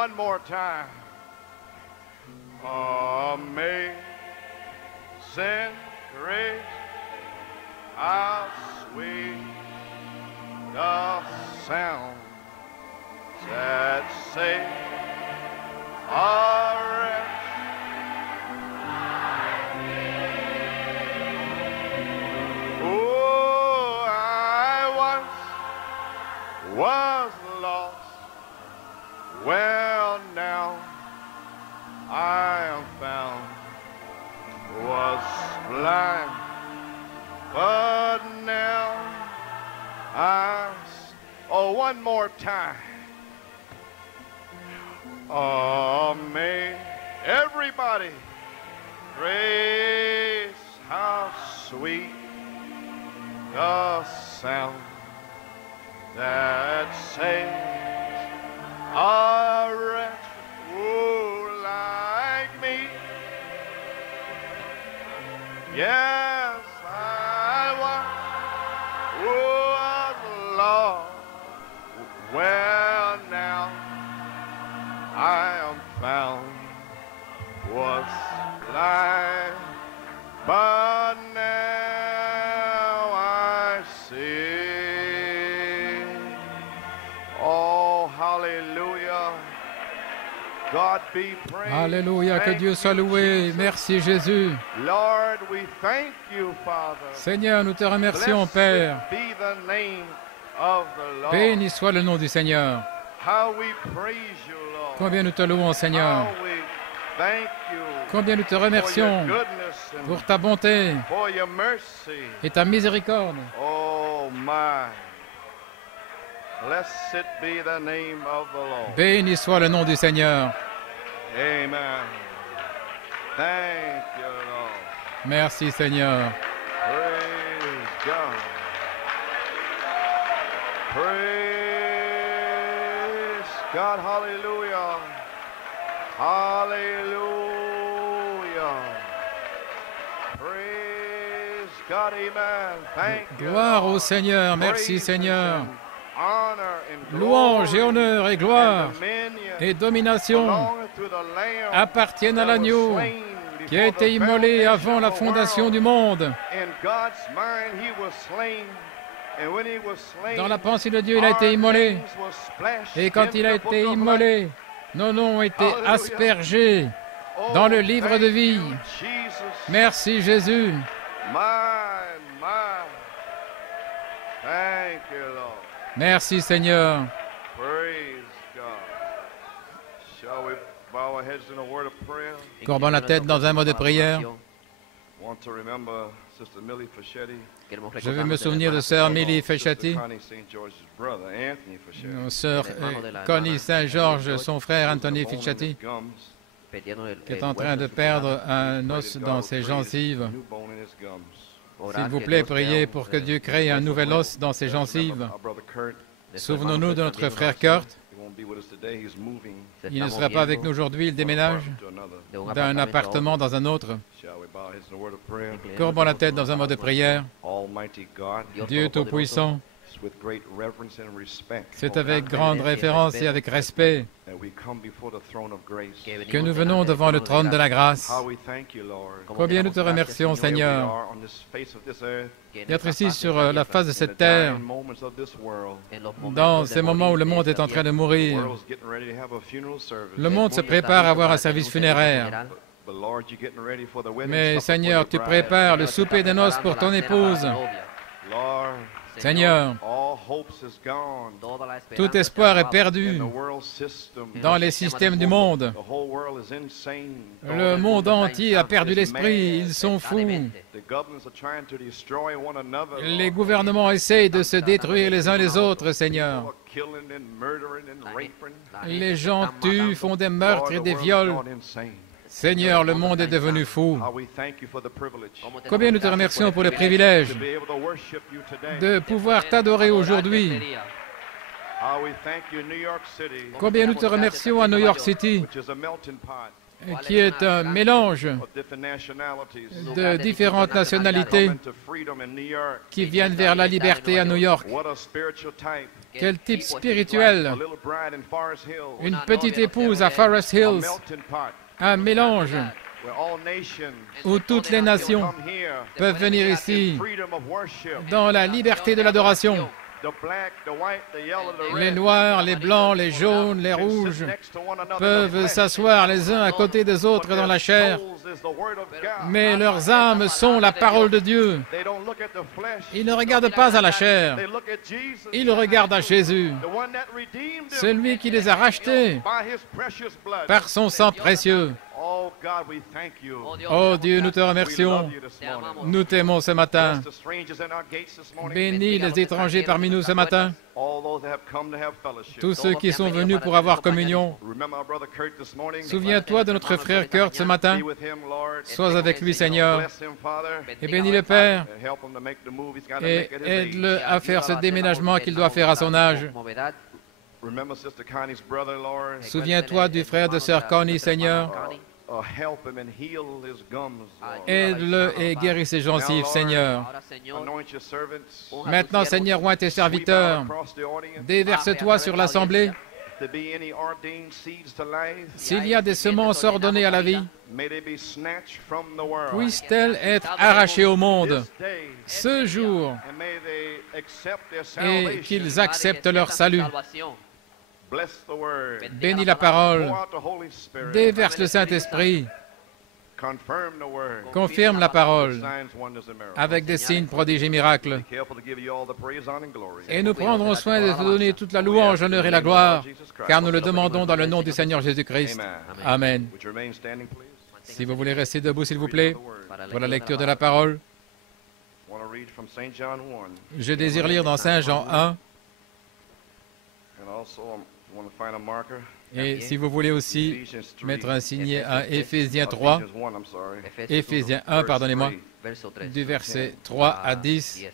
one more time. Amazing grace, how sweet the sound that saved a wretch like me. Oh, I once was lost. Well, now I am found. Was blind, but now oh, one more time. Amen. Everybody, praise how sweet the sound that saves a wretch like me. Yes, I was lost. Well, now I am found. Was blind, but now I see. Oh, hallelujah. God be praised. Alléluia, que Dieu soit loué. Merci Jésus. Lord, we thank you, Father. Seigneur, nous te remercions, Père. Blessed be the name of the Lord. Béni soit le nom du Seigneur. How we praise you, Lord. Combien nous te louons, Seigneur. How we thank you Combien nous te for remercions your goodness and pour ta bonté for your mercy. et ta miséricorde. Oh my. Blessed be the name of the Lord. Béni soit le nom du Seigneur. Amen. Thank you, Lord. Merci, Seigneur. Praise God. Praise God. Hallelujah. Hallelujah. Praise God. Amen. Thank you. Gloire au Lord. Seigneur. Merci, Praises Seigneur. and honor and Louange et glory honneur et gloire and dominion et domination belongeth to the Lamb appartiennent à that was l'agneau slain qui a before été the immolé foundation avant la of the fondation world. du monde. In God's mind, he was slain. And when he was slain, Dans la pensée de Dieu, il a été immolé. our names were splashed Et quand in il a the book été of life. immolé, nos noms ont été Hallelujah. aspergés Oh, dans le livre thank de vie. you, Jesus. Merci Jésus. My. Thank you, Lord. Merci Seigneur. Praise God. Shall we bow our heads in a word of prayer? Courbons la tête dans un mot de prière. Want to remember Sister Millie Fischetti, Je vais me souvenir de sœur Millie Feschati, Connie St. George's brother, Anthony Fischetti, sœur Connie Saint-Georges, son frère Anthony Fischati, qui est en train de perdre un os dans ses gencives. S'il vous plaît, priez pour que Dieu crée un nouvel os dans ses gencives. Souvenons-nous de notre frère Kurt. Il ne sera pas avec nous aujourd'hui, il déménage d'un appartement dans un autre. Courbons la tête dans un mot de prière. Dieu Tout-Puissant, c'est avec grande révérence et avec respect que nous venons devant le trône de la grâce. Combien nous te remercions, Seigneur, d'être ici sur la face de cette terre, dans ces moments où le monde est en train de mourir. Le monde se prépare à avoir un service funéraire. Mais Seigneur, tu prépares le souper de noces pour ton épouse. Seigneur, tout espoir est perdu dans les systèmes du monde. Le monde entier a perdu l'esprit, ils sont fous. Les gouvernements essayent de se détruire les uns les autres, Seigneur. Les gens tuent, font des meurtres et des viols. Seigneur, le monde est devenu fou. Combien nous te remercions pour le privilège de pouvoir t'adorer aujourd'hui. Combien nous te remercions à New York City, qui est un mélange de différentes nationalités qui viennent vers la liberté à New York. Quel type spirituel! Une petite épouse à Forest Hills, un mélange où toutes les nations peuvent venir ici dans la liberté de l'adoration. Les noirs, les blancs, les jaunes, les rouges peuvent s'asseoir les uns à côté des autres dans la chair, mais leurs âmes sont la parole de Dieu. Ils ne regardent pas à la chair, ils regardent à Jésus, celui qui les a rachetés par son sang précieux. Oh Dieu, nous te remercions. Nous t'aimons ce matin. Bénis les étrangers parmi nous ce matin. Tous ceux qui sont venus pour avoir communion. Souviens-toi de notre frère Kurt ce matin. Sois avec lui, Seigneur. Et bénis le Père. Et aide-le à faire ce déménagement qu'il doit faire à son âge. Souviens-toi du frère de sœur Connie, Seigneur. Aide-le et guéris ses gencives, Seigneur. Maintenant, Seigneur, oins tes serviteurs. Déverse-toi sur l'assemblée. S'il y a des semences ordonnées à la vie, puissent-elles être arrachées au monde ce jour et qu'ils acceptent leur salut. Bénis la parole, déverse le Saint-Esprit, confirme la parole avec des signes, prodiges et miracles. Et nous prendrons soin de te donner toute la louange, l'honneur et la gloire, car nous le demandons dans le nom du Seigneur Jésus-Christ. Amen. Si vous voulez rester debout, s'il vous plaît, pour la lecture de la parole, je désire lire dans Saint Jean 1. Et si vous voulez aussi mettre un signet à Éphésiens 3, Éphésiens 1, pardonnez-moi, du verset 3 à 10,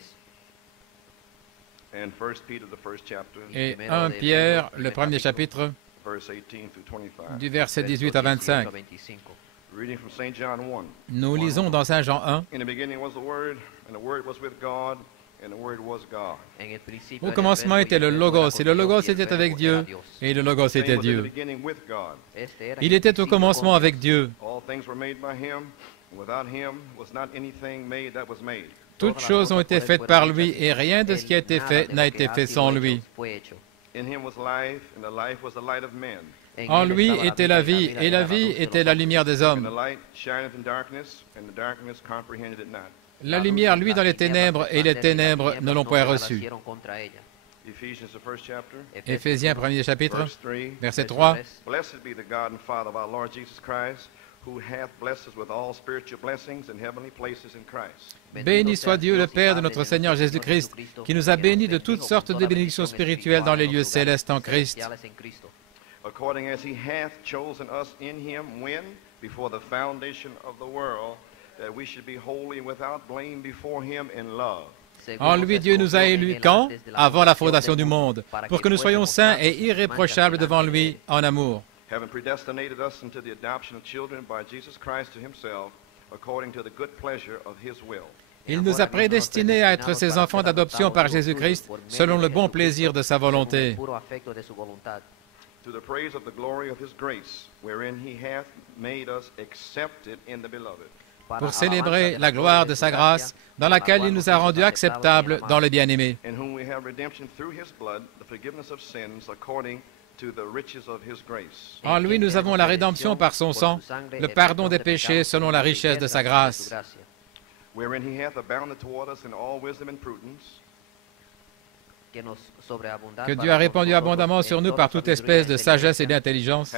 et 1 Pierre, le premier chapitre, du verset 18 à 25. Nous lisons dans Saint Jean 1. Au commencement était le Logos, et le Logos était avec Dieu, et le Logos était Dieu. Il était au commencement avec Dieu. Toutes choses ont été faites par lui, et rien de ce qui a été fait n'a été fait sans lui. En lui était la vie, et la vie était la lumière des hommes. La lumière, lui, dans les ténèbres, et les ténèbres ne l'ont point reçue. Éphésiens, premier chapitre, verset 3. Béni soit Dieu, le Père de notre Seigneur Jésus-Christ, qui nous a bénis de toutes sortes de bénédictions spirituelles dans les lieux célestes en Christ. According as he hath chosen us in him when, before the foundation of the world, that we should be holy and without blame before him in love. En lui, Dieu nous a élus quand? Avant la fondation du monde, pour que nous soyons saints et irréprochables devant lui en amour. Having predestinated us into the adoption of children by Jesus Christ to himself, according to the good pleasure of his will. Il nous a prédestinés à être ses enfants d'adoption par Jésus-Christ, selon le bon plaisir de sa volonté. To the praise of the glory of his grace, wherein he hath made us accepted in the beloved. Pour célébrer la gloire de sa grâce, dans laquelle il nous a rendus acceptables dans le bien-aimé. In whom we have redemption through his blood, the forgiveness of sins according to the riches of his grace. En lui, nous avons la rédemption par son sang, le pardon des péchés selon la richesse de sa grâce. Wherein he hath abounded toward us in all wisdom and prudence. Que Dieu a répandu abondamment sur nous par toute espèce de sagesse et d'intelligence.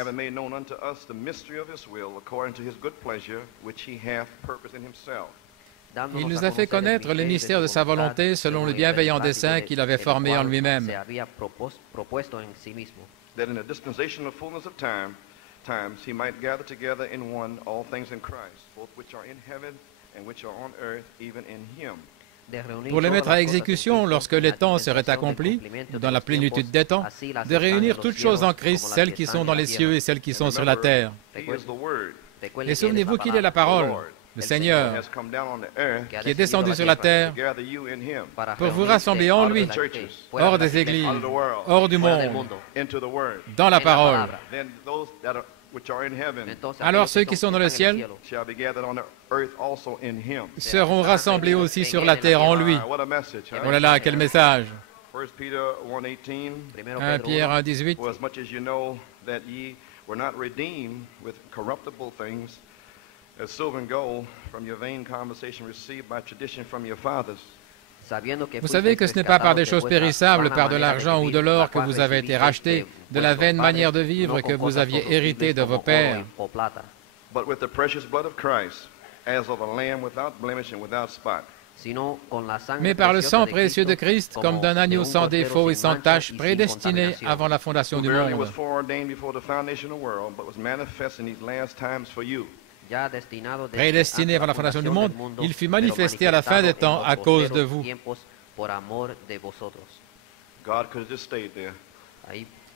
Il nous a fait connaître le mystère de sa volonté selon le bienveillant dessein qu'il avait formé en lui-même. pour les mettre à exécution lorsque les temps seraient accomplis, dans la plénitude des temps, de réunir toutes choses en Christ, celles qui sont dans les cieux et celles qui sont sur la terre. Et souvenez-vous qu'il est la parole, le Seigneur, qui est descendu sur la terre pour vous rassembler en lui, hors des églises, hors du monde, dans la parole. Alors ceux qui sont dans le ciel seront rassemblés aussi sur la terre en lui. Oh là là, quel message! 1 Pierre 1, 18. As silver and gold from your vain conversation received by tradition from your fathers. Vous savez que ce n'est pas par des choses périssables, par de l'argent ou de l'or que vous avez été rachetés, de la vaine manière de vivre que vous aviez hérité de vos pères, But with the precious blood of Christ, as of a lamb without blemish and without spot. mais par le sang précieux de Christ, comme d'un agneau sans défaut et sans tache, prédestiné avant la fondation du Verily monde. was foreordained before the foundation of the world, but was manifest in these last times for you. Prédestiné avant la fondation du monde, il fut manifesté à la fin des temps à cause de vous. God could have just stayed there.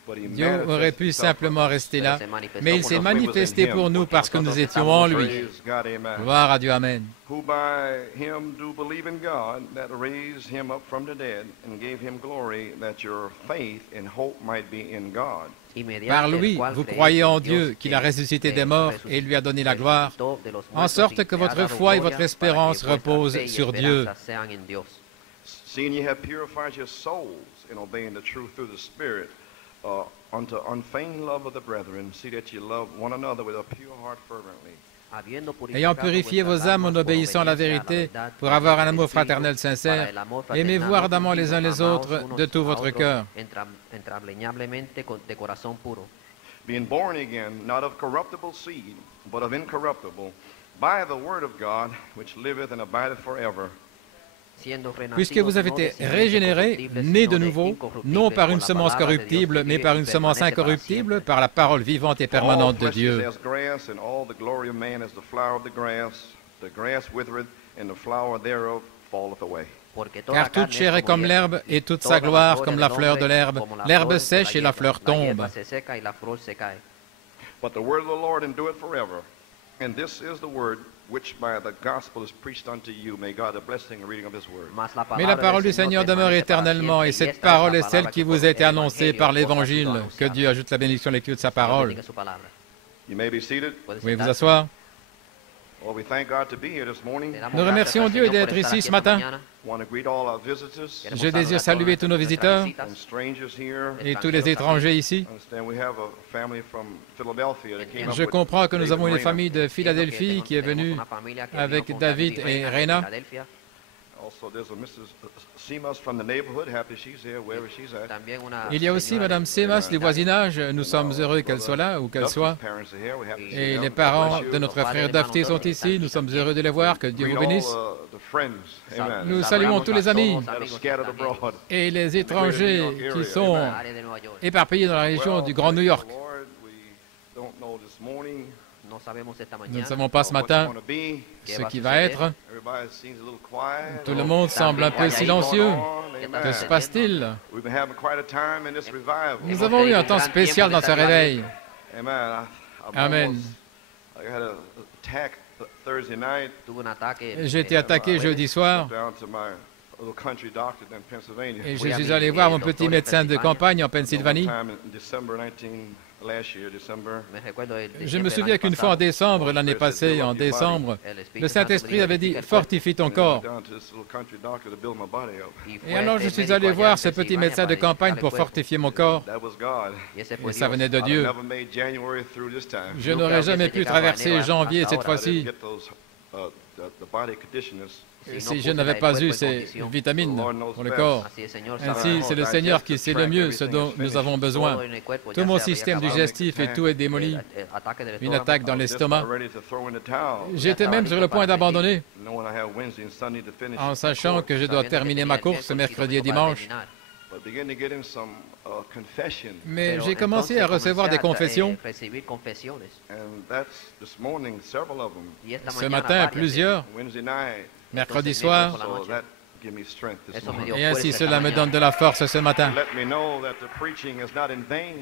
But he Dieu manifested aurait pu himself. simplement rester là, mais il s'est manifesté pour nous parce que nous étions en lui. Praise God, amen. Gloire à Dieu, Amen. Who by him do believe in God, that raised him up from the dead, and gave him glory, that your faith and hope might be in God. Par lui, vous croyez en Dieu, qu'il a ressuscité des morts et lui a donné la gloire, en sorte que votre foi et votre espérance reposent sur Dieu. Seeing ye have purified your souls in obeying the truth through the Spirit, unto unfeigned love of the brethren, see that ye love one another with a pure heart fervently. Ayant purifié vos âmes en obéissant à la vérité, pour avoir un amour fraternel sincère, aimez-vous ardemment les uns les autres de tout votre cœur. Being born again, not of corruptible seed, but of incorruptible, by the word of God, which liveth and abideth forever. Puisque vous avez été régénérés, nés de nouveau, non par une semence corruptible, mais par une semence incorruptible, par la parole vivante et permanente de Dieu. Car toute chair est comme l'herbe, et toute sa gloire comme la fleur de l'herbe. L'herbe sèche et la fleur tombe. But the word of the Lord endureth forever. And this is the word which by the gospel is preached unto you. May God have blessing and reading of his word. Mais la parole du Seigneur demeure éternellement, et cette parole est celle qui vous a été annoncée par l'Évangile. Que Dieu ajoute la bénédiction à l'écoute de sa parole. You may be seated. Vous pouvez vous asseoir. Well, we thank God to be here this morning. Nous remercions Dieu d'être ici ce matin. Want to greet all our visitors Je désire saluer tous nos visiteurs and strangers here. et tous les étrangers ici. I understand we have a family from Philadelphia that came up Je with comprends que nous David avons une Rayner. famille de Philadelphie qui est venue avec David et Rena. Also, there's a Mrs. Seamus from the neighborhood. Happy she's here, wherever she's at. Il y a aussi Madame Semas du voisinage. Nous sommes heureux qu'elle soit là, où qu'elle soit. Parents are here. We're happy to see Et them. les God parents bless you. de notre frère Dafté sont ici. Nous sommes heureux de les voir. Que Dieu vous Greet all, bénisse. the friends. Amen. Nous saluons tous les amis That are scattered abroad. et les étrangers qui sont éparpillés dans la région du Grand New York. Lord, we don't know this morning Nous ne savons pas ce matin what it's gonna be. ce qui va être. Everybody seems a little quiet. Tout le monde semble un peu silencieux. Que se passe-t-il? We've been having quite a time in this revival. Nous avons eu un temps spécial dans ce réveil. Amen. Amen. I had an attack Thursday night. J'ai été attaqué jeudi soir Down to my little country doctor in Pennsylvania. et je suis allé voir mon petit médecin de campagne en Pennsylvanie. Time in December 19, last year, December. Je me souviens qu'une fois en décembre, l'année passée, en décembre, le Saint-Esprit avait dit « Fortifie ton corps Down to this little country doctor to build my body up. ». Et alors je suis allé voir ce petit médecin de campagne pour fortifier mon corps. That was God. Et ça venait de I'd Dieu. never made January through this time. Je n'aurais jamais pu traverser janvier cette I didn't fois-ci get those, the body conditioners. si je n'avais pas eu ces vitamines pour le corps. Ainsi, c'est le Seigneur qui sait le mieux ce dont nous avons besoin. Tout mon système digestif et tout est démoli. Une attaque dans l'estomac. Ready to throw in the towel. J'étais même sur le point d'abandonner, Knowing I have Wednesday and Sunday to finish. en sachant que je dois terminer ma course ce mercredi et dimanche. But begin to get in some confession. Mais j'ai commencé à recevoir des confessions. And that's this morning, several of them. Ce matin, plusieurs. Wednesday night. Mercredi soir, So that Et ainsi, cela me donne de la force ce matin.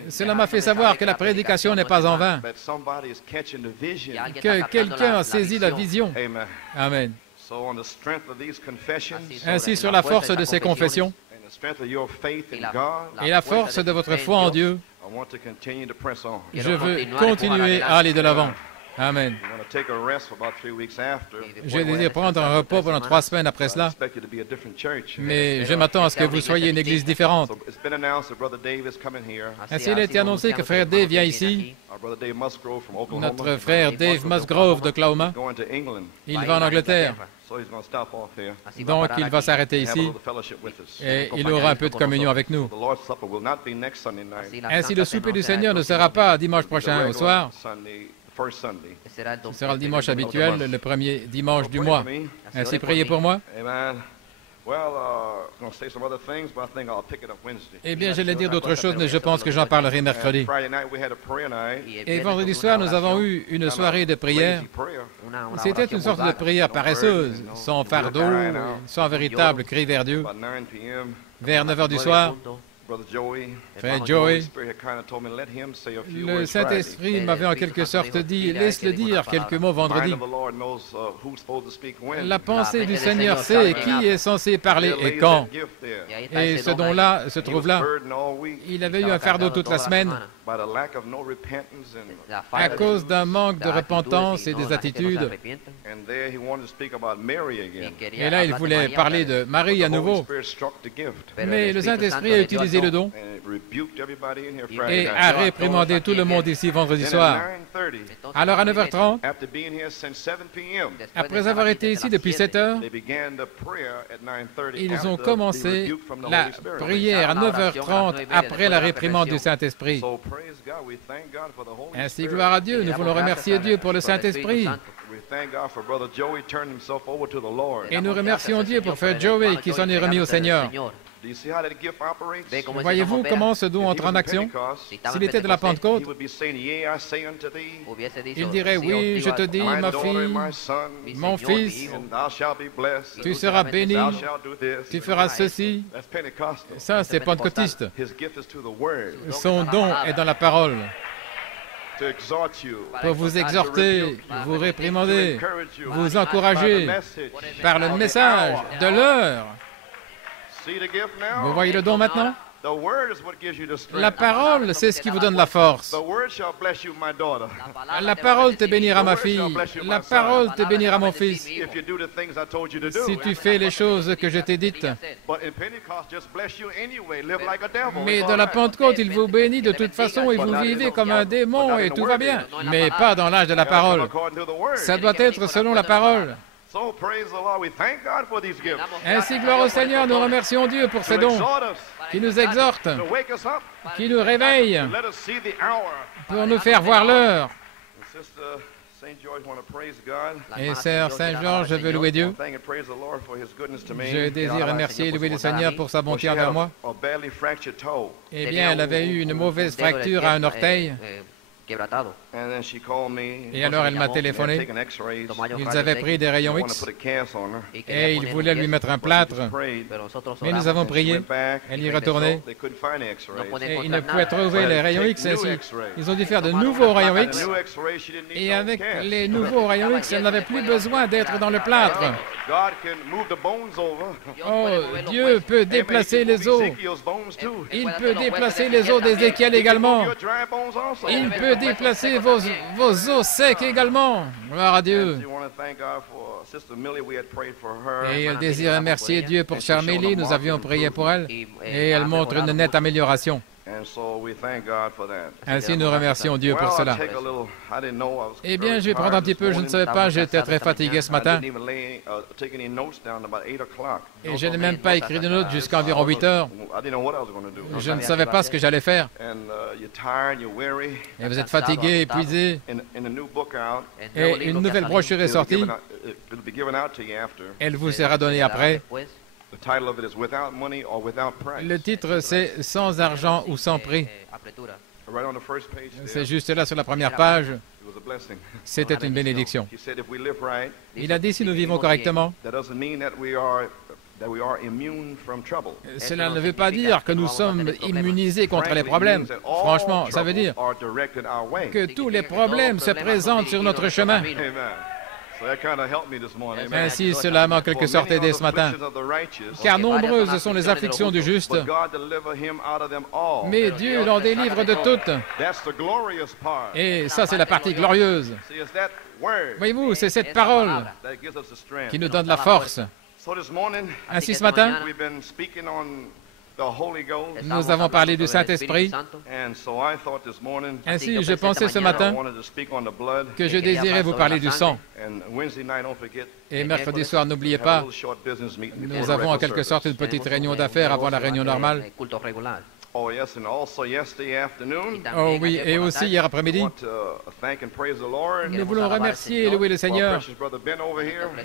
Cela m'a fait savoir que la prédication n'est pas en vain, que quelqu'un a saisi la vision. Amen. Ainsi, sur la force de ces confessions et la force de votre foi en Dieu, je veux continuer à aller de l'avant. Amen. Je désire prendre un repos pendant 3 semaines après cela, mais je m'attends à ce que vous soyez une église différente. Ainsi, il a été annoncé que frère Dave vient ici. Notre frère Dave Musgrove d'Oklahoma, il va en Angleterre. Donc, il va s'arrêter ici et il aura un peu de communion avec nous. Ainsi, le souper du Seigneur ne sera pas dimanche prochain au soir. Ce sera le dimanche habituel, le premier dimanche du mois. Ainsi, priez pour moi. Eh bien, j'allais dire d'autres choses, mais je pense que j'en parlerai mercredi. Et vendredi soir, nous avons eu une soirée de prière. C'était une sorte de prière paresseuse, sans fardeau, sans véritable cri vers Dieu. Vers 9 heures du soir, frère Joey, le Saint-Esprit m'avait en quelque sorte dit, laisse-le dire quelques mots vendredi. La pensée du Seigneur sait qui est censé parler et quand. Et ce don-là se trouve là. Il avait eu un fardeau toute la semaine à cause d'un manque de repentance et des attitudes. Et là, il voulait parler de Marie à nouveau. Mais le Saint-Esprit a utilisé le don et a réprimandé tout le monde ici vendredi soir. Alors à 9h30, après avoir été ici depuis 7 heures, ils ont commencé la prière à 9h30 après la réprimande du Saint-Esprit. Ainsi, gloire à Dieu, nous voulons remercier Dieu pour le Saint-Esprit. Et nous remercions Dieu pour frère Joey qui s'en est remis au Seigneur. Voyez-vous comment ce don entre en action? S'il était de la Pentecôte, il dirait, oui, je te dis, ma fille, mon fils, tu seras béni, tu feras ceci. Ça, c'est pentecôtiste. Son don est dans la parole. Pour vous exhorter, vous réprimander, vous encourager par le message de l'heure. Vous voyez le don maintenant? La parole, c'est ce qui vous donne la force. La parole te bénira, ma fille. La parole te bénira, mon fils. Si tu fais les choses que je t'ai dites. Mais dans la Pentecôte, il vous bénit de toute façon et vous vivez comme un démon et tout va bien. Mais pas dans l'âge de la parole. Ça doit être selon la parole. Ainsi, gloire au Seigneur, nous remercions Dieu pour ces dons qui nous exhortent, qui nous réveillent pour nous faire voir l'heure. Et sœur Saint-Georges, je veux louer Dieu. Je désire remercier et louer le Seigneur pour sa bonté envers moi. Eh bien, elle avait eu une mauvaise fracture à un orteil. Et alors elle m'a téléphoné. Ils avaient pris des rayons X et ils voulaient lui mettre un plâtre. Mais nous avons prié. Elle y retournait. Et ils ne pouvaient trouver les rayons X ainsi. Ils ont dû faire de nouveaux rayons X. Et avec les nouveaux rayons X, elle n'avait plus besoin d'être dans le plâtre. Oh, Dieu peut déplacer les os. Il peut déplacer les os d'Ézéchiel également. Il peut déplacer vos os secs également. Gloire à Dieu. Et elle désire remercier Dieu pour Charmélie. Nous avions prié pour elle. Et elle montre une nette amélioration. Ainsi, nous remercions Dieu pour cela. Eh bien, je vais prendre un petit peu, je ne savais pas, j'étais très fatigué ce matin. Et je n'ai même pas écrit de notes jusqu'à environ 8 heures. Je ne savais pas ce que j'allais faire. Et vous êtes fatigué, épuisé. Et une nouvelle brochure est sortie. Elle vous sera donnée après. Le titre, c'est « Sans argent ou sans prix ». C'est juste là sur la première page. C'était une bénédiction. Il a dit si nous vivons correctement, Cela ne veut pas dire que nous sommes immunisés contre les problèmes. Franchement, ça veut dire que tous les problèmes se présentent sur notre chemin. Ainsi, cela m'a en quelque sorte aidé ce matin. Car nombreuses sont les afflictions du juste, mais Dieu l'en délivre de toutes. Et ça, c'est la partie glorieuse. Voyez-vous, c'est cette parole qui nous donne la force. Ainsi, ce matin, nous avons parlé du Saint-Esprit. Ainsi, je pensais ce matin que je désirais vous parler du sang. Et mercredi soir, n'oubliez pas, nous avons en quelque sorte une petite réunion d'affaires avant la réunion normale. Oh oui, et aussi hier après-midi, nous voulons remercier et louer le Seigneur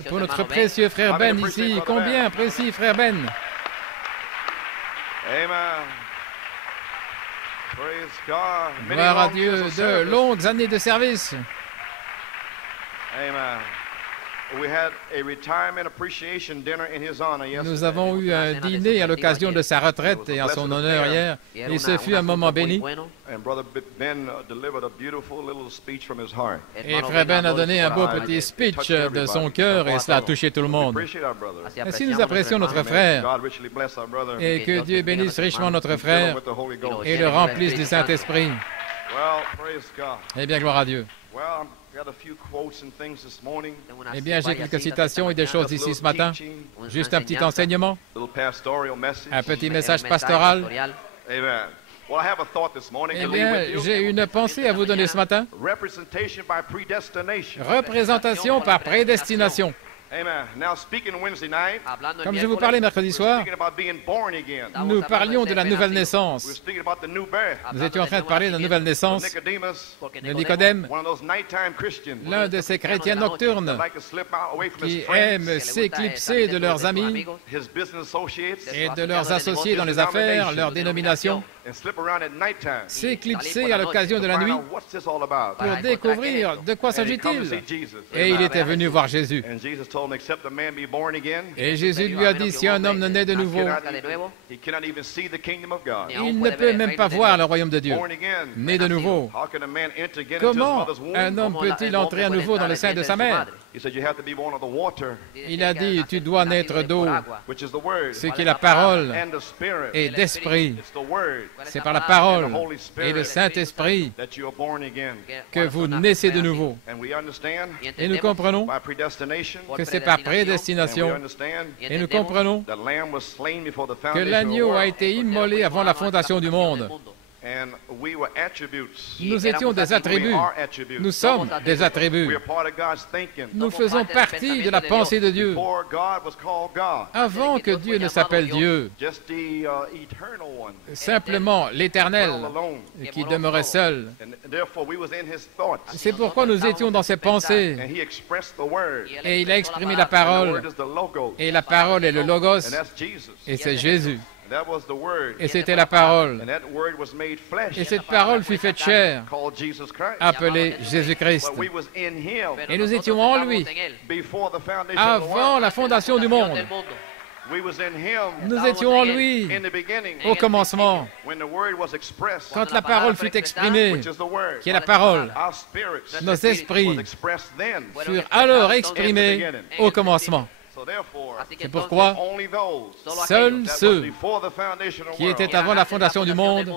pour notre précieux frère Ben ici. Combien apprécie frère Ben? Gloire à Dieu, de longues années de service. Nous avons eu un dîner à l'occasion de sa retraite et en son honneur hier, et ce fut un moment béni. Et frère Ben a donné un beau petit speech de son cœur et cela a touché tout le monde. Ainsi nous apprécions notre frère et que Dieu bénisse richement notre frère et le remplisse du Saint-Esprit. Eh bien, gloire à Dieu. Eh bien, j'ai quelques citations et des choses ici ce matin. Juste un petit enseignement, un petit message pastoral. Eh bien, j'ai une pensée à vous donner ce matin. Représentation par prédestination. Comme je vous parlais mercredi soir, nous parlions de la nouvelle naissance. Nous étions en train de parler de la nouvelle naissance de Nicodème, l'un de ces chrétiens nocturnes qui aiment s'éclipser de leurs amis et de leurs associés dans les affaires, leur dénomination, s'éclipser à l'occasion de la nuit pour découvrir de quoi s'agit-il. Et il était venu voir Jésus. Et Jésus lui a dit, si un homme ne naît de nouveau, il ne peut même pas voir le royaume de Dieu. Né de nouveau. Comment un homme peut-il entrer à nouveau dans le sein de sa mère? Il a dit, tu dois naître d'eau, ce qui est la parole et d'esprit. C'est par la parole et le Saint-Esprit que vous naissez de nouveau. Et nous comprenons que c'est par prédestination. Et nous comprenons que l'agneau a été immolé avant la fondation du monde. Nous étions des attributs. Nous sommes des attributs. Nous faisons partie de la pensée de Dieu avant que Dieu ne s'appelle Dieu. Simplement l'Éternel qui demeurait seul. C'est pourquoi nous étions dans ses pensées. Et il a exprimé la parole. Et la parole est le Logos. Et c'est Jésus. Et c'était la parole. Et cette parole fut faite chair, appelée Jésus-Christ. Et nous étions en lui avant la fondation du monde. Nous étions en lui au commencement, quand la parole fut exprimée, qui est la parole. Nos esprits furent alors exprimés au commencement. C'est pourquoi seuls ceux qui étaient avant la fondation du monde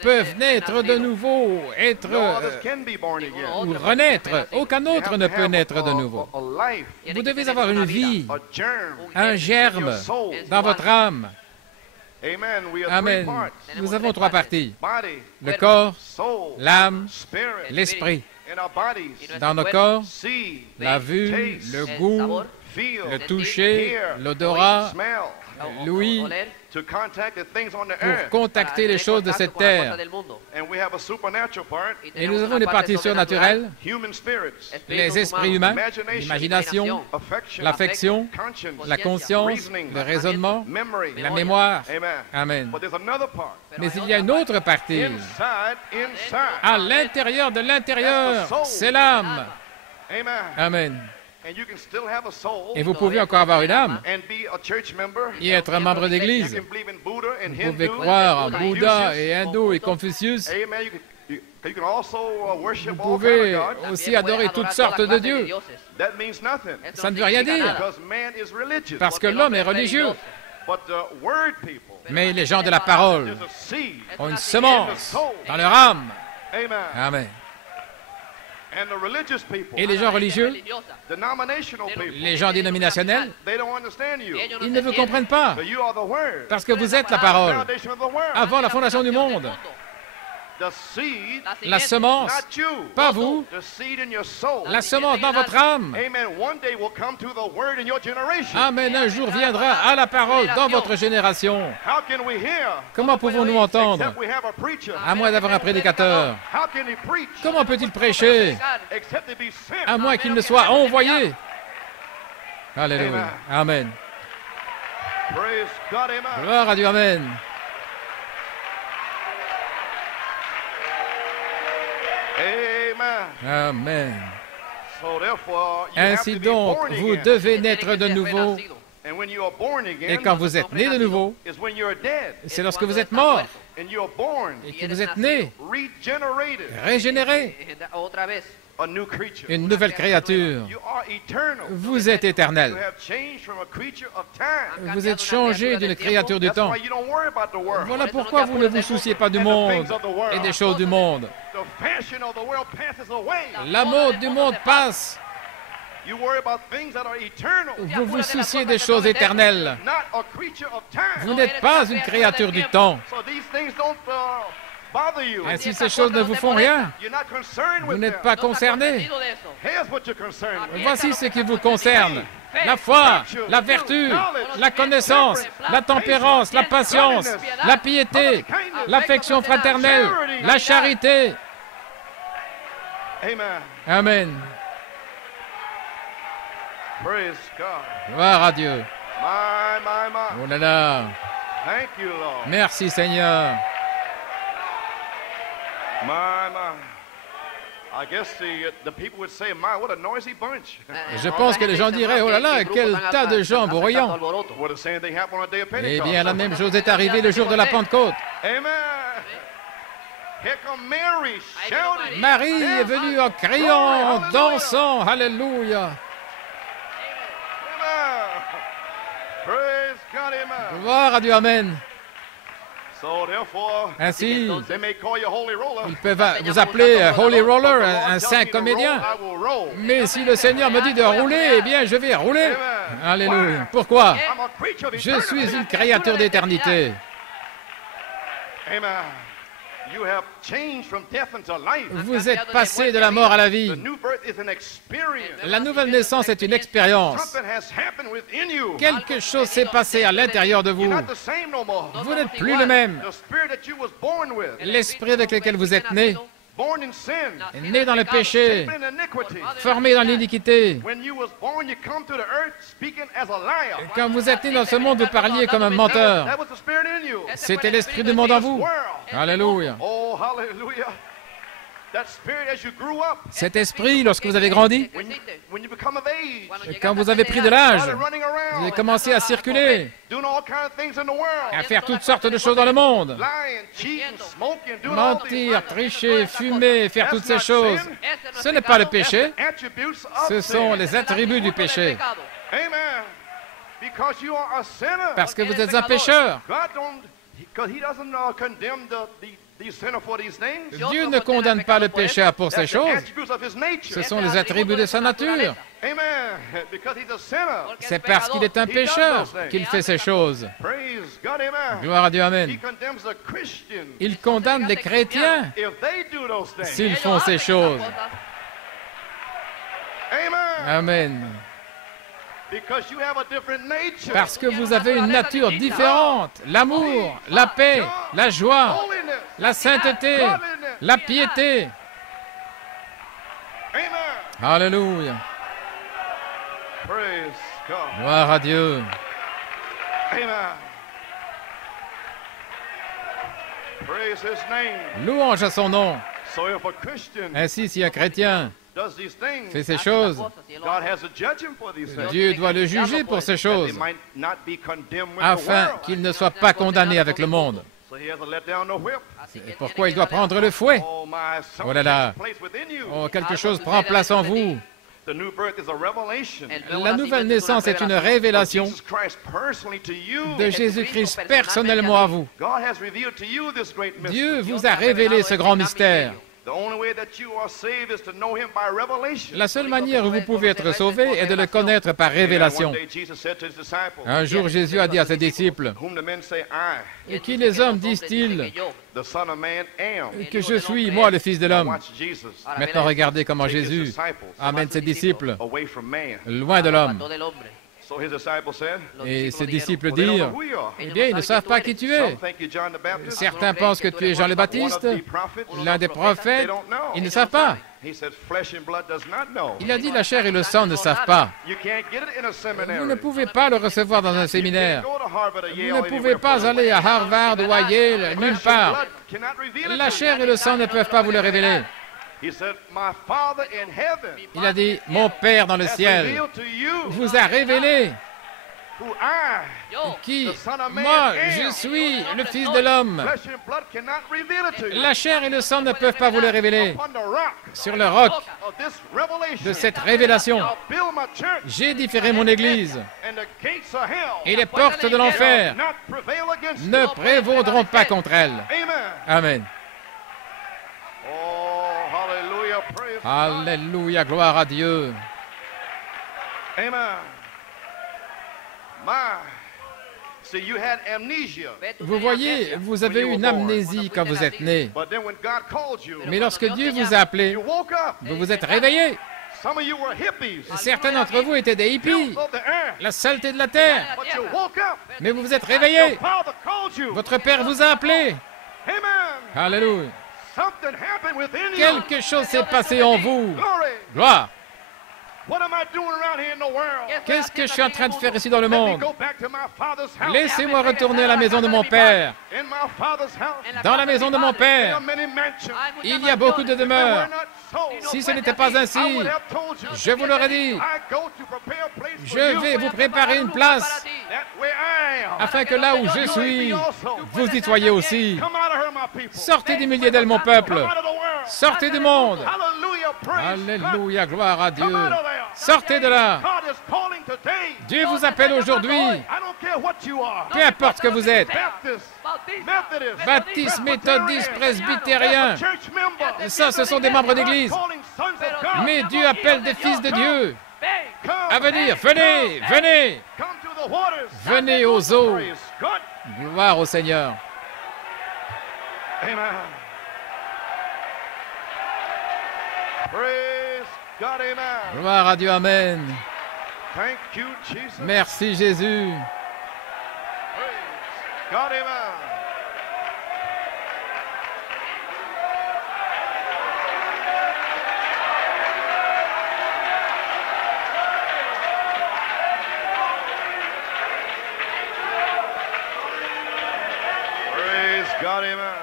peuvent naître de nouveau, ou renaître. Aucun autre ne peut naître de nouveau. Vous devez avoir une vie, un germe dans votre âme. Amen. Nous avons trois parties. Le corps, l'âme, l'esprit. Dans nos corps, la vue, le goût, le toucher, l'odorat, l'ouïe, pour contacter les choses de cette terre. Et nous avons des parties surnaturelles, les esprits humains, l'imagination, l'affection, la conscience, le raisonnement, la mémoire. Amen. Mais il y a une autre partie, à l'intérieur de l'intérieur, c'est l'âme. Amen. Et vous pouvez encore avoir une âme et être un membre d'église. Vous pouvez croire en Bouddha et hindou et Confucius. Vous pouvez aussi adorer toutes sortes de dieux. Ça ne veut rien dire, parce que l'homme est religieux. Mais les gens de la parole ont une semence dans leur âme. Amen. Et les gens religieux, les gens dénominationnels, ils ne vous comprennent pas, parce que vous êtes la parole. Avant la fondation du monde, la semence, pas vous, la semence dans votre âme. Amen, un jour viendra à la parole dans votre génération. Comment pouvons-nous entendre, à moins d'avoir un prédicateur? Comment peut-il prêcher, à moins qu'il ne soit envoyé? Alléluia. Amen. Gloire à Dieu. Amen. Amen. Ainsi donc, vous devez naître de nouveau. Et quand vous êtes né de nouveau, c'est lorsque vous êtes mort et que vous êtes né, régénéré, une nouvelle créature. Vous êtes éternel. Vous êtes changé d'une créature du temps. Voilà pourquoi vous ne vous souciez pas du monde et des choses du monde. La mode du monde passe. Vous vous souciez des choses éternelles. Vous n'êtes pas une créature du temps. Ainsi, ces choses ne vous font rien. Vous n'êtes pas concerné. Voici ce qui vous concerne. La foi, la vertu, la connaissance, la tempérance, la patience, la piété, l'affection fraternelle, la charité. Amen. Gloire à Dieu. Oh là là. Merci Seigneur. Je pense que les gens diraient, oh là là, quel tas de gens bruyants. Eh bien, la même chose est arrivée le jour de la Pentecôte. Marie est venue en criant, en dansant. Alléluia. Gloire à Dieu. Amen. Ainsi, ils peuvent vous appeler Holy Roller, un saint comédien. Mais si le Seigneur me dit de rouler, eh bien, je vais rouler. Alléluia. Pourquoi? Je suis une créature d'éternité. Vous êtes passé de la mort à la vie. La nouvelle naissance est une expérience. Quelque chose s'est passé à l'intérieur de vous. Vous n'êtes plus le même. L'esprit avec lequel vous êtes né, né dans le péché, formé dans l'iniquité. Quand vous êtes né dans ce monde, vous parliez comme un menteur. C'était l'esprit du monde en vous. Alléluia. Cet esprit, lorsque vous avez grandi, et quand vous avez pris de l'âge, vous avez commencé à circuler, à faire toutes sortes de choses dans le monde. Mentir, tricher, fumer, faire toutes ces choses. Ce n'est pas le péché, ce sont les attributs du péché. Parce que vous êtes un pécheur. Dieu ne condamne pas le pécheur pour ces choses. Ce sont les attributs de sa nature. C'est parce qu'il est un pécheur qu'il fait ces choses. Gloire à Dieu, amen. Il condamne les chrétiens s'ils font ces choses. Amen. Parce que vous avez une nature différente. L'amour, la paix, la joie, la sainteté, la piété. Alléluia. Gloire à Dieu. Louange à son nom. Ainsi, si un chrétien fait ces choses, Dieu doit le juger pour ces choses, afin qu'il ne soit pas condamné avec le monde. Et pourquoi il doit prendre le fouet? Oh là là! Oh, quelque chose prend place en vous. La nouvelle naissance est une révélation de Jésus-Christ personnellement à vous. Dieu vous a révélé ce grand mystère. La seule manière où vous pouvez être sauvé est de le connaître par révélation. Un jour, Jésus a dit à ses disciples, « Qui les hommes disent-ils que je suis, moi, le Fils de l'homme ?» Maintenant, regardez comment Jésus amène ses disciples loin de l'homme. Et ses disciples dirent, « Eh bien, ils ne savent pas qui tu es. Certains pensent que tu es Jean le Baptiste, l'un des prophètes. Ils ne savent pas. » Il a dit, « La chair et le sang ne savent pas. » Vous ne pouvez pas le recevoir dans un séminaire. Vous ne pouvez pas aller à Harvard ou à Yale, nulle part. La chair et le sang ne peuvent pas vous le révéler. Il a dit, « Mon Père dans le ciel vous a révélé qui, moi, je suis le Fils de l'homme. La chair et le sang ne peuvent pas vous le révéler. Sur le roc de cette révélation, j'édifierai mon Église, et les portes de l'enfer ne prévaudront pas contre elle. » Amen. Alléluia, gloire à Dieu. Vous voyez, vous avez eu une amnésie quand vous êtes né. Mais lorsque Dieu vous a appelé, vous vous êtes réveillé. Certains d'entre vous étaient des hippies, la saleté de la terre. Mais vous vous êtes réveillés. Votre Père vous a appelé. Alléluia. Quelque chose s'est passé en vous. Gloire. Qu'est-ce que je suis en train de faire ici dans le monde? Laissez-moi retourner à la maison de mon Père. Dans la maison de mon Père, il y a beaucoup de demeures. Si ce n'était pas ainsi, je vous l'aurais dit. Je vais vous préparer une place, afin que là où je suis, vous y soyez aussi. Sortez du milieu d'elle, mon peuple. Sortez du monde. Alléluia, gloire à Dieu. Sortez de là. Dieu vous appelle aujourd'hui. Peu importe ce que vous êtes. Baptiste, méthodiste, presbytérien. Ça, ce sont des membres d'église. Mais Dieu appelle des fils de Dieu à venir. Venez, venez. Venez aux eaux. Gloire au Seigneur. Amen. Praise God, amen. Gloire à Dieu, amen. Thank you, Jesus. Merci Jésus. Praise God, amen. Praise God, amen.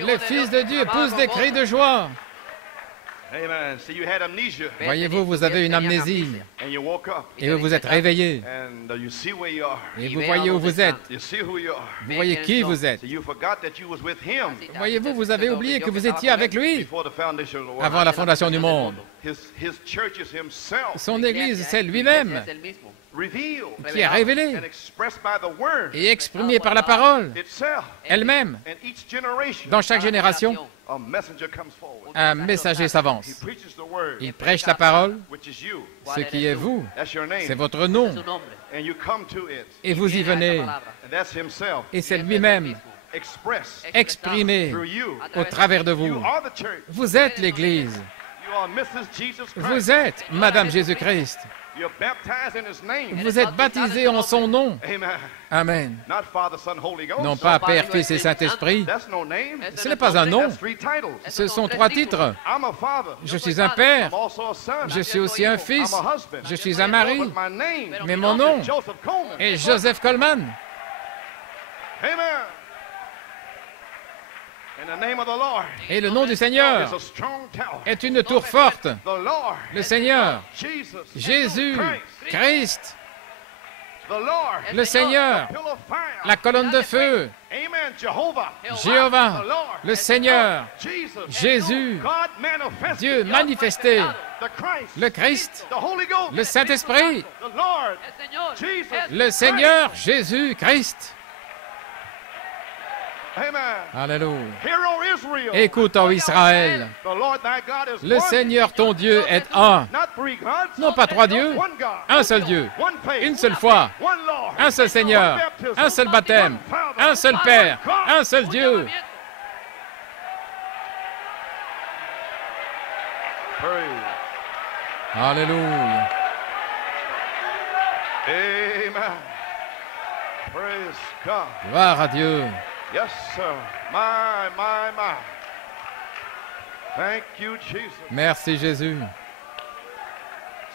Les fils de Dieu poussent des cris de joie. Voyez-vous, vous avez une amnésie. Et vous vous êtes réveillé. Et vous voyez où vous êtes. Vous voyez qui vous êtes. Voyez-vous, vous avez oublié que vous étiez avec lui avant la fondation du monde. Son Église, c'est lui-même qui est révélé et exprimé par la parole elle-même. Dans chaque génération, un messager s'avance. Il prêche la parole, ce qui est vous, c'est votre nom, et vous y venez. Et c'est lui-même exprimé au travers de vous. Vous êtes l'Église. Vous êtes Madame Jésus-Christ. Vous êtes baptisés en son nom. Amen. Non pas Père, Fils et Saint-Esprit. Ce n'est pas un nom. Ce sont 3 titres. Je suis un père. Je suis aussi un fils. Je suis un mari. Mais mon nom est Joseph Coleman. Et le nom du Seigneur est une tour forte. Le Seigneur, Jésus, Christ, le Seigneur, la colonne de feu, Jéhovah, le Seigneur, Jésus, Dieu manifesté, le Christ, le Saint-Esprit, le Seigneur, Jésus, Christ. Alléluia. Écoute, ô Israël, le Seigneur ton Dieu est un. Non pas trois dieux, un seul Dieu, une seule foi, un seul Seigneur, un seul baptême, un seul Père, un seul Dieu. Alléluia. Gloire à Dieu. Yes, sir. My. Thank you, Jesus. Merci, Jésus.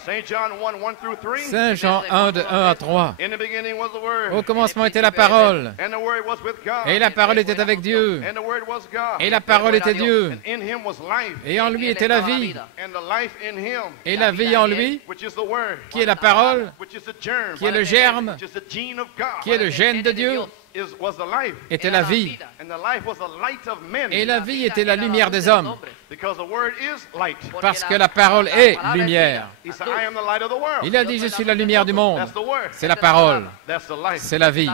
Saint John 1, 1 through 3. Saint Jean 1, de 1 à 3. In the beginning was the Word. Au commencement était la parole. And the Word was with God. Et la parole était avec Dieu. And the Word was God. Et la parole était Dieu. And in him was life. Et en lui était la vie. And the life in him. Et la vie en lui, Which is the Word. qui est la parole, Which is the germ. qui est le germe, Which is the gene of God. qui est le gène de Dieu, Was the life. était la vie. And the life was the light of men. Et la vie était la lumière des hommes. Because the Word is light. Parce que la parole est lumière. He said, I am the light of the world. Il a dit, je suis la lumière du monde. That's the Word. C'est la parole. That's the life. C'est la vie.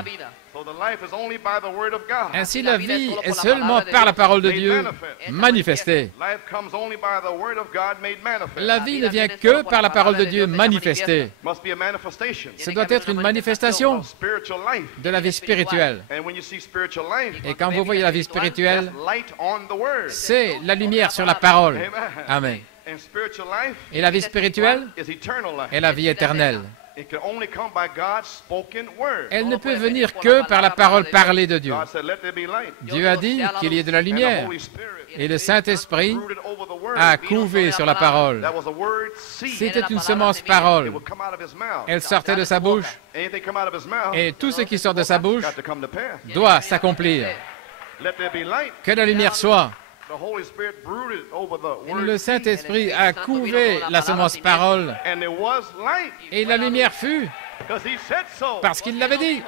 So the life is only by the Word of God. Ainsi, la vie est seulement par la parole de Dieu manifestée. Life comes only by the Word of God made manifest. La vie ne vient que par la parole de Dieu manifestée. Must be a manifestation. Ce doit être une manifestation Of spiritual life. de la vie spirituelle. And when you see spiritual life, Et quand vous voyez la vie spirituelle, that's light on the Word. c'est la lumière sur la parole. Amen. And spiritual life Et la vie spirituelle is eternal life. est la vie éternelle. It can only come by God's spoken word. Elle ne peut venir que par la parole parlée de Dieu. God said, let there be light. Dieu a dit qu'il y ait de la And the lumière. Holy Spirit Et le Saint-Esprit brooded over the word. a couvé sur la parole. That was a word seed. C'était une semence It parole. would come out of his mouth. Elle sortait de sa bouche. Anything come out of his mouth Et tout ce qui sort de sa bouche got to come to pass. doit s'accomplir. Let there be light. Que la lumière soit. The Holy Spirit brooded over the word. Le Saint-Esprit a couvé la semence parole. And there was light. Et la lumière fut, Because he said so. parce qu'il l'avait dit.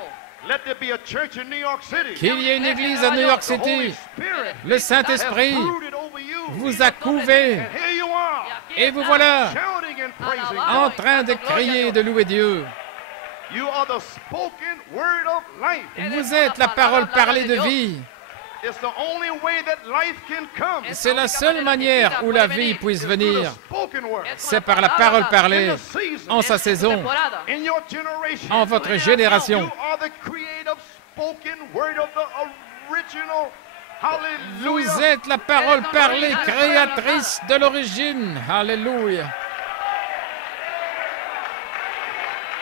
Let there be a church in New York City. Qu'il y ait une église à New York The Holy City. Spirit Le Saint-Esprit has brooded over you. vous a couvé. And here you are, Et vous voilà shouting and praising en God. train de crier et de louer Dieu. You are the spoken word of life. Vous êtes la parole parlée de vie. It's the only way that life can come. C'est la seule manière où la vie puisse Through the venir. spoken word. C'est par la parole parlée, In the season, en sa saison, in your generation, en votre génération. you are the creative spoken word of the original. Vous Hallelujah. êtes la parole parlée créatrice de l'origine. Alléluia.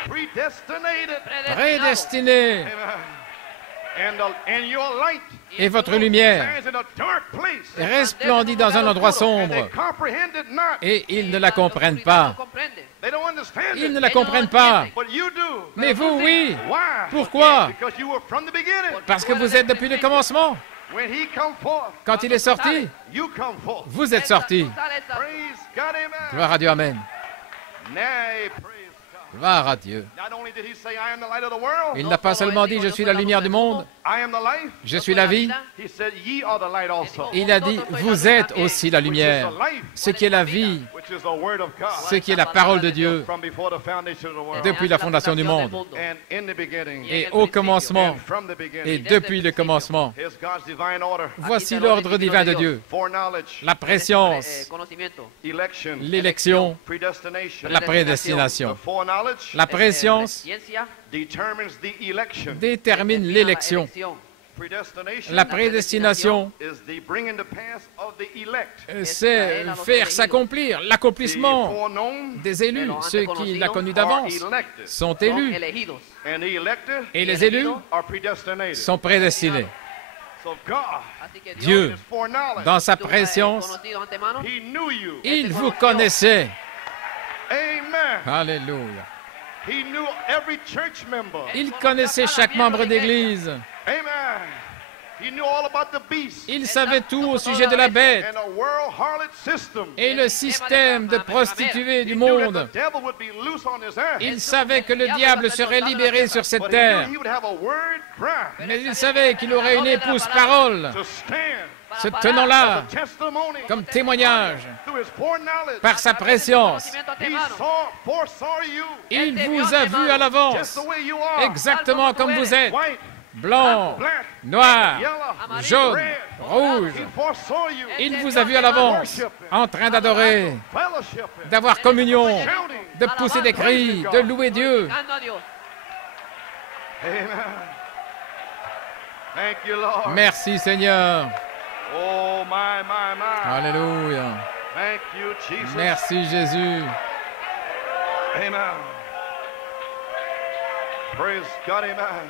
Predestinated. Prédestiné. Amen. And your light Et votre lumière stands in a dark place. resplendit dans un endroit And they sombre. comprehend it not. Et ils ne la comprennent pas. They don't understand Ils ne it. la comprennent pas. But you do. Mais vous, oui. Why? Pourquoi? Because you were from the beginning. Parce que vous êtes depuis le commencement. When he come forth, Quand il est sorti, you come forth. vous êtes sortis. Praise God, amen. Gloire à Dieu, Amen. Nay, praise God. Gloire à Dieu. Not only did he say, I am the light of the world, Il n'a pas seulement dit, je suis la lumière du monde, I am the life. je suis la vie. He said, ye are the light also. Il a dit, vous êtes aussi la Which is lumière. the life, Ce qui est la vie, which is the word of God. ce qui est la parole de Dieu From before the foundation of the world. depuis la fondation du monde. And in the beginning. Et au commencement, And from the et beginning. depuis le commencement. Here's God's divine order. Voici l'ordre divin de Dieu. Foreknowledge. La préscience, Election. l'élection, Predestination. la The prédestination. foreknowledge La préscience determines the election. détermine l'élection. Predestination La prédestination, is the bringing to pass of the elect. c'est faire s'accomplir The l'accomplissement foreknown des élus. Ceux qui l'ont connu are d'avance elected. sont élus And the elected et les élus are predestinated. sont prédestinés. So God, Dieu, his foreknowledge, dans sa préscience, he knew you. il vous connaissait. Amen. Alléluia. He knew every church member. Il connaissait chaque membre d'église. Amen. Il savait tout au sujet de la bête et le système de prostituées du monde. Il savait que le diable serait libéré sur cette terre. Mais il savait qu'il aurait une épouse parole, se tenant là, comme témoignage, par sa préscience. Il vous a vu à l'avance, exactement comme vous êtes, blanc, noir, jaune, rouge. Il vous a vu à l'avance, en train d'adorer, d'avoir communion, de pousser des cris, de louer Dieu. Merci Seigneur. Alléluia. Merci Jésus.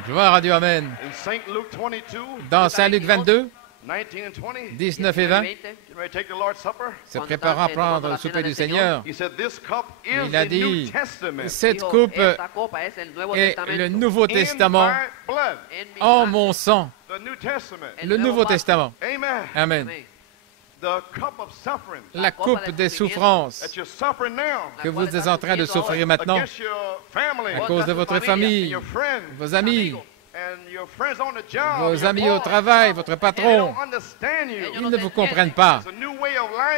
Gloire à Dieu, Amen. Dans Saint Luc 22, 19 et 20, se préparant à prendre le souper du Seigneur, il a dit, cette coupe est le Nouveau Testament en mon sang. Le Nouveau Testament. Amen. La coupe des souffrances que vous êtes en train de souffrir maintenant à cause de votre famille, vos amis, vos amis au travail, votre patron, ils ne vous comprennent pas.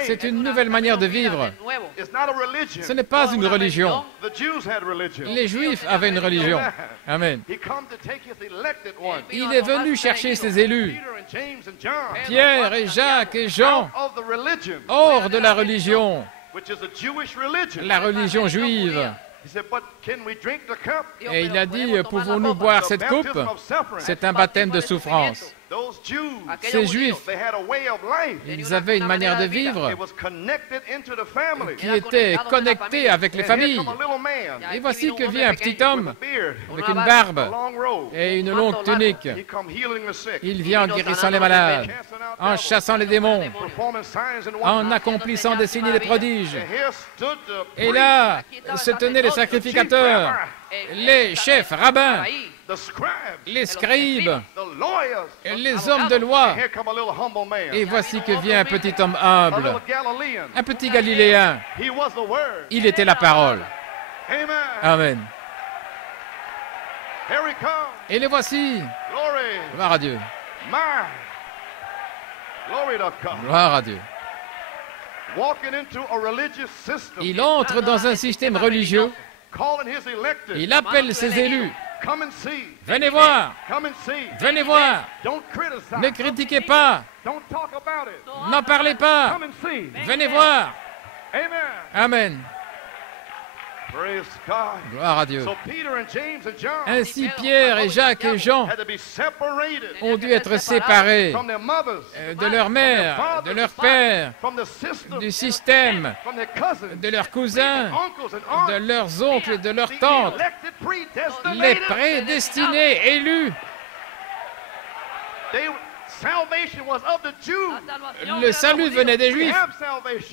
C'est une nouvelle manière de vivre. Ce n'est pas une religion. Les Juifs avaient une religion. Amen. Il est venu chercher ses élus, Pierre et Jacques et Jean, hors de la religion juive. Et il a dit, pouvons-nous boire cette coupe? C'est un baptême de souffrance. Ces Juifs, ils avaient une manière de vivre qui était connectée avec les familles. Et voici que vient un petit homme avec une barbe et une longue tunique. Il vient en guérissant les malades, en chassant les démons, en accomplissant des signes et des prodiges. Et là, se tenaient les sacrificateurs, les chefs rabbins, les scribes, les hommes de loi. Et voici que vient un petit homme humble, un petit Galiléen. Il était la parole. Amen. Et les voici. Gloire à Dieu. Gloire à Dieu. Il entre dans un système religieux. Il appelle ses élus. Venez voir. Venez voir. Ne critiquez pas. N'en parlez pas. Venez voir. Amen. Gloire à Dieu. Ainsi, Pierre et Jacques et Jean ont dû être séparés de leur mère, de leur père, du système, de leurs cousins, de leurs oncles et de leurs tantes, les prédestinés, élus. Le salut venait des Juifs.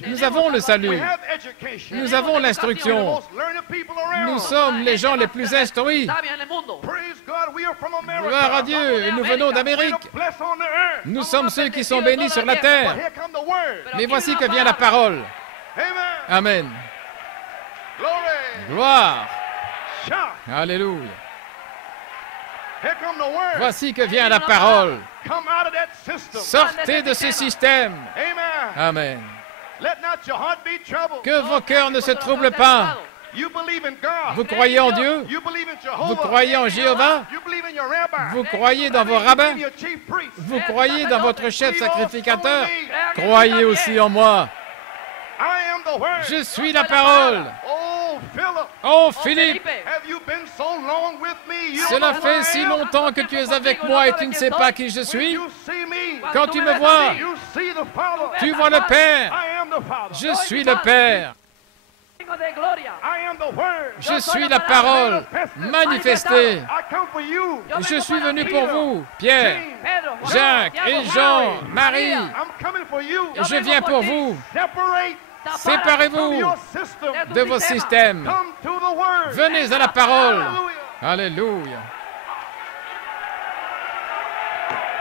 Nous avons le salut. Nous avons l'instruction. Nous sommes les gens les plus instruits. Gloire à Dieu. Et nous venons d'Amérique. Nous sommes ceux qui sont bénis sur la terre. Mais voici que vient la parole. Amen. Gloire. Alléluia. Voici que vient la parole. Sortez de ce système. Amen. Que vos cœurs ne se troublent pas. Vous croyez en Dieu? Vous croyez en Jéhovah? Vous croyez dans vos rabbins? Vous croyez dans votre chef sacrificateur? Croyez aussi en moi. Je suis la parole. Oh Philippe, cela fait si longtemps que tu es avec moi et tu ne sais pas qui je suis. Quand tu me vois, tu vois le Père. Je suis le Père. Je suis la parole manifestée. Je suis venu pour vous, Pierre, Jacques et Jean, Marie. Je viens pour vous. Séparez-vous de vos systèmes. Venez à la parole. Alléluia.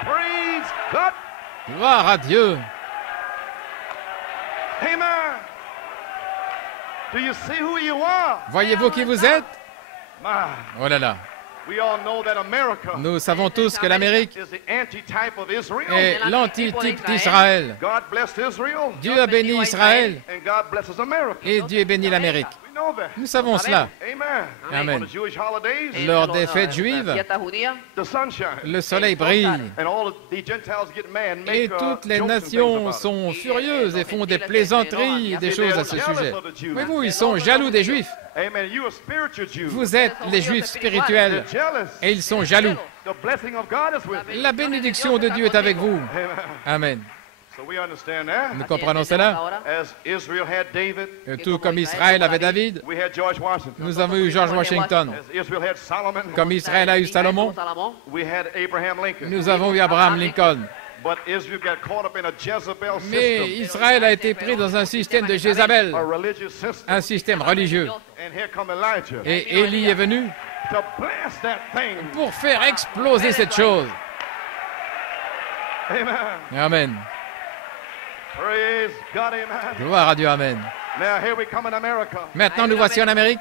Praise God. Gloire à Dieu. Amen. Do you see who you are? Voyez-vous qui vous êtes? My. Oh là là. We all know that America Nous savons tous que l'Amérique is the antitype of Israel. est l'antitype d'Israël. God blessed Israel. Dieu a béni Israël And God blesses America. et Dieu bénit l'Amérique. We know that. Nous savons cela. Amen. Amen. On the Jewish holidays, Lors des fêtes juives, the sunshine. le soleil brille And all of the Gentiles get mad and et make toutes les jokes and nations things about sont it. furieuses et font des plaisanteries, des choses à ce sujet. Mais vous, ils sont jaloux des Juifs. Amen. You are spiritual Jews. Vous êtes les Juifs spirituels They're jealous. et ils sont jaloux. The blessing of God is with you. La bénédiction de Dieu est avec vous. Amen. So we understand that. Nous comprenons cela. As Israel had David, Tout comme Israël avait David, we had George Washington. nous avons eu George Washington. As Israel had Solomon, Comme Israël a eu Salomon, we had Abraham Lincoln. nous avons eu Abraham Lincoln. But Israel got caught up in a Jezebel Mais system, Israël a été pris dans un système de Jézabel, a religious system. un système religieux. And here come Elijah Et Élie est venu to bless that thing. pour faire exploser cette chose. Amen. Amen. Praise God. Amen. Gloire à Dieu. Amen. Now here we come in America. Maintenant, nous voici en Amérique.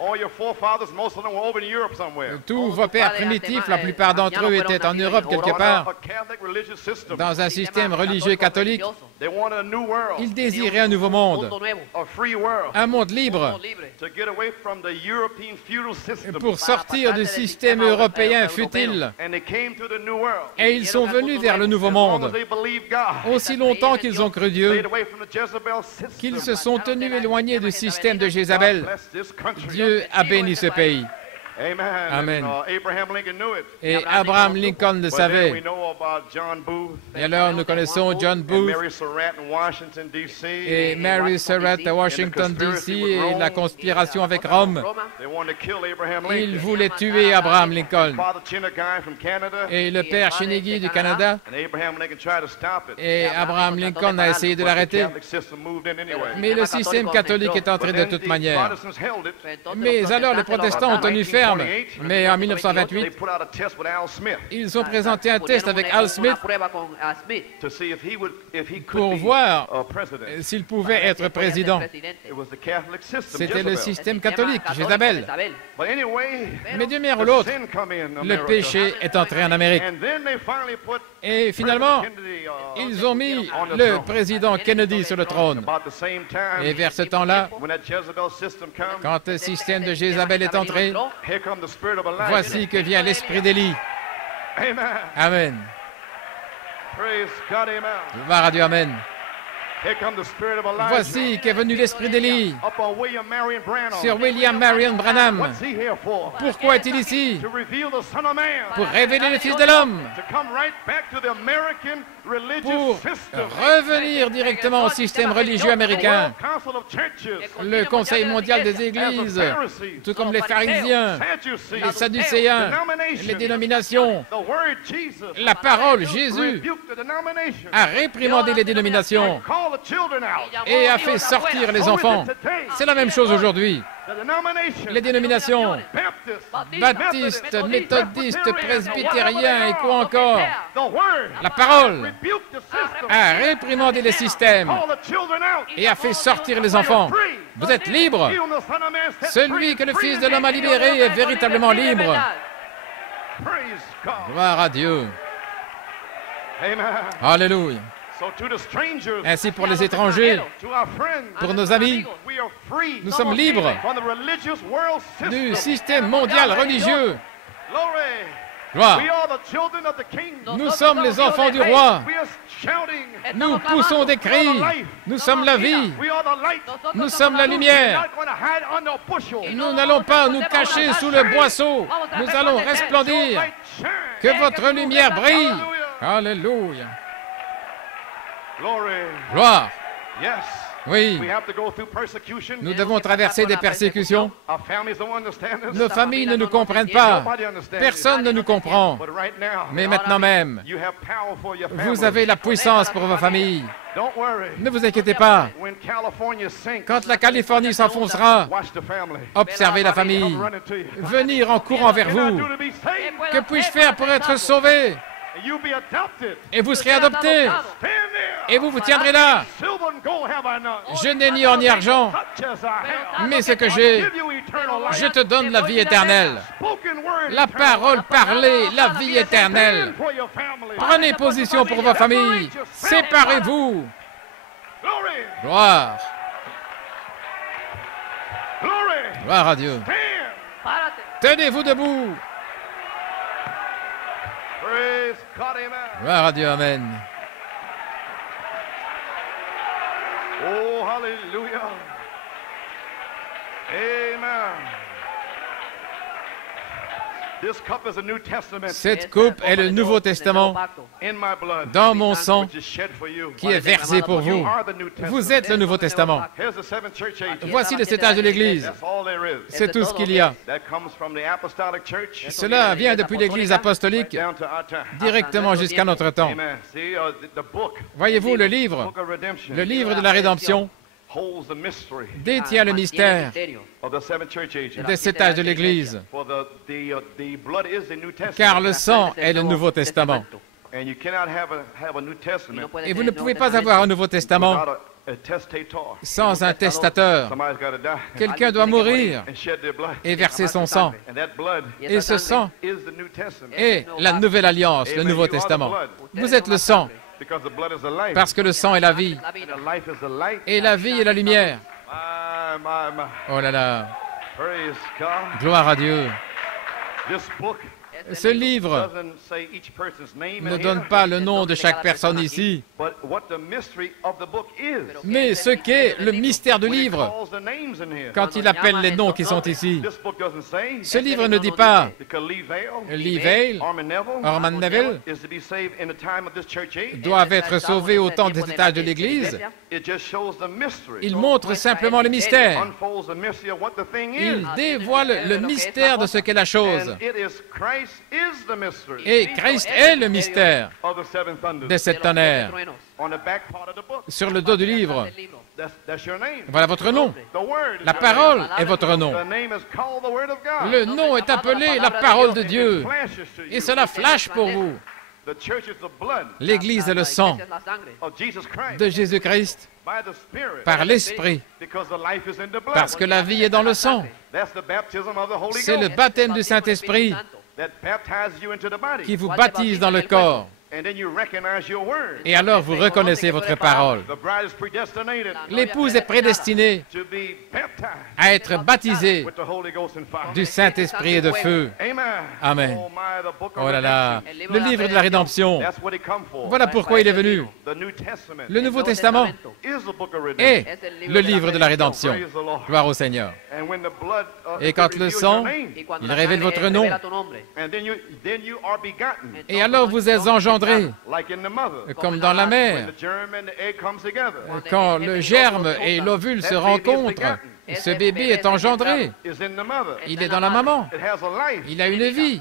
All your forefathers, most of them were over in Europe somewhere. Tous vos pères primitifs, la plupart d'entre eux étaient en Europe quelque part, A Catholic religious system. dans un système religieux catholique. They wanted a new world, Ils désiraient un nouveau monde, a free world, un monde libre, to get away from the European feudal system. pour sortir du système européen futile. And they came to the new world. Et ils sont venus vers le nouveau As long as monde. they believed God, Aussi longtemps qu'ils ont cru Dieu, stayed away from the Jezebel system. qu'ils se sont tenus éloignés du système de Jézabel, Bless this country. Dieu a béni ce pays. Amen. Amen. And, Abraham Lincoln knew it. Et Abraham Lincoln le But then we savait. know about John Booth Et alors nous connaissons John and Booth Mary Surratt in Washington, D.C. et Mary Surratt à Washington, D.C. et la conspiration avec Rome. They wanted to kill Abraham Ils Lincoln. voulaient tuer Abraham Lincoln. Father Chinneguy from Canada. Et le père Chenegui du Canada. And Abraham Lincoln tried to stop it. Et Abraham Lincoln a essayé de But the l'arrêter. Catholic system moved in anyway. Mais le système catholique est entré But de then toute the manière. Protestants held it. Mais alors les protestants ont tenu ferme. Mais en They 1928, put out a test with Al Smith ils ont présenté un test avec Al Smith to see if he could pour be voir a president. s'il pouvait être président. It was the Catholic system. C'était le Jezebel. système catholique, Jézabel. But anyway, Mais d'une manière ou l'autre, sin come in le America. péché est entré en Amérique. And then they finally put Et finalement, President Kennedy, ils ont mis on the le throne. président Kennedy sur le trône. About the same time, Et vers ce temps-là, when that Jezebel system comes, quand le système de Jézabel est entré, here comes the spirit of Elijah. voici que vient l'esprit d'Élie. Amen. Amen. Praise God, amen. Gloire à Dieu, amen. Here comes the spirit of Elijah. Voici qu'est venu l'esprit d'Élie Up on William Marion Branham. sur William Marion Branham. What's he here for? Pourquoi est-il ici? To reveal the Son of Man. Pour révéler le Fils de l'homme, To come right back to the American religious pour system. revenir directement au système religieux américain. The World Council of Churches. Le Conseil mondial des églises, tout comme les pharisiens, Sadducees. les sadducéens, les dénominations, The word Jesus. la parole Jésus Rebuked the denomination. a réprimandé les dénominations Call the children out. et a fait sortir les enfants. C'est la même chose aujourd'hui. The denomination. Les dénominations baptistes, méthodistes, presbytériens et quoi encore, The word. la parole Rebuked the system. a réprimandé les systèmes Call the children out. et a fait sortir les enfants. Vous êtes libres. He whom the Son of Man set Celui free que le is free Fils de l'homme a libéré est véritablement libre. Praise God. Gloire à Dieu. Amen. Alléluia. So to the strangers, Ainsi pour les étrangers, to our friends, pour nos amis, we are free nous sommes libres from the religious world du system. système mondial religieux. Glory. Gloire. We are the children of the King. Nous sommes les enfants du roi. We are shouting. Nous poussons des cris. Nous sommes la vie. We are the light. Nous sommes la We're lumière. not going to hide under a bushel. Nous n'allons pas nous cacher sous le boisseau. Nous allons resplendir. Light shine. Que votre lumière brille. Alléluia. Glory. Gloire. Yes. Oui, We have to go through persecution. nous devons traverser des persécutions. Our families don't understand this. Nos familles ne nous comprennent pas. Nobody understands Personne it. ne nous comprend. But right now, Mais maintenant même, you have power for your family. vous avez la puissance pour vos familles. Don't worry. Ne vous inquiétez pas. When California sinks, Quand la Californie s'enfoncera, watch the family. observez la famille. Come running to you. Venir en courant vers What can I vous. do to be saved? Que puis-je faire pour être sauvé? et vous serez adoptés. Et vous vous tiendrez là. Je n'ai ni or ni argent, mais ce que j'ai, je te donne la vie éternelle. La parole parlée, la vie éternelle. Prenez position pour vos familles. Séparez-vous. Gloire. Gloire à Dieu. Tenez-vous debout. Gloire à Dieu, amen. Oh, hallelujah. Amen. Cette coupe est le Nouveau Testament dans mon sang qui est versé pour vous. Vous êtes le Nouveau Testament. Voici le 7 âges de l'Église. C'est tout ce qu'il y a. Cela vient depuis l'Église apostolique directement jusqu'à notre temps. Voyez-vous le livre de la rédemption détient le mystère des 7 âges de l'Église, car le sang est le Nouveau Testament. Et vous ne pouvez pas avoir un Nouveau Testament sans un testateur. Quelqu'un doit mourir et verser son sang. Et ce sang est la Nouvelle Alliance, le Nouveau Testament. Vous êtes le sang, parce que le sang est la vie, et la vie est la lumière. Oh là là, gloire à Dieu. Ce livre ne donne pas le nom de chaque personne ici, mais ce qu'est le mystère du livre quand il appelle les noms qui sont ici. Ce livre ne dit pas Lee Vail, Orman Neville doivent être sauvés au temps des étages de l'Église. Il montre simplement le mystère. Il dévoile le mystère de ce qu'est la chose. Et Christ est le mystère des 7 tonnerres. Sur le dos du livre, voilà votre nom. La parole est votre nom. Le nom est appelé la parole de Dieu. Et cela flash pour vous. L'Église est le sang de Jésus-Christ par l'Esprit, parce que la vie est dans le sang. C'est le baptême du Saint-Esprit qui vous baptise dans le corps. Et alors vous reconnaissez votre parole. L'épouse est prédestinée à être baptisée du Saint-Esprit et de feu. Amen. Oh là là, le livre de la rédemption, voilà pourquoi il est venu. Le Nouveau Testament est le livre de la rédemption. Gloire au Seigneur. Et quand le sang, il révèle votre nom. Et alors vous êtes engendrés. Comme dans la mer, quand le germe et l'ovule se rencontrent, ce bébé est engendré. Il est dans la maman. Il a une vie.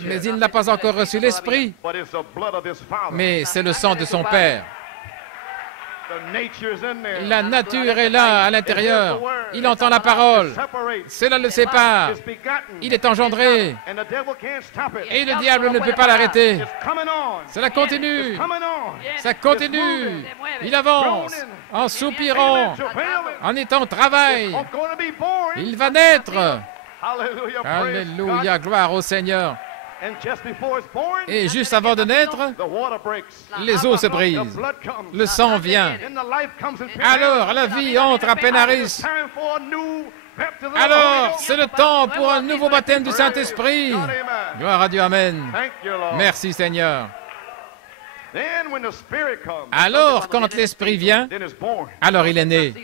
Mais il n'a pas encore reçu l'Esprit. Mais c'est le sang de son Père. La nature est là, à l'intérieur. Il entend la parole. Cela le sépare. Il est engendré. Et le diable ne peut pas l'arrêter. Cela continue. Ça continue. Il avance en soupirant, en étant au travail. Il va naître. Alléluia, gloire au Seigneur. Et juste avant de naître, les eaux se brisent, le sang vient. Alors la vie entre à Pénaris. Alors c'est le temps pour un nouveau baptême du Saint-Esprit. Gloire à Dieu, amen. Merci Seigneur. Alors quand l'Esprit vient, alors il est né,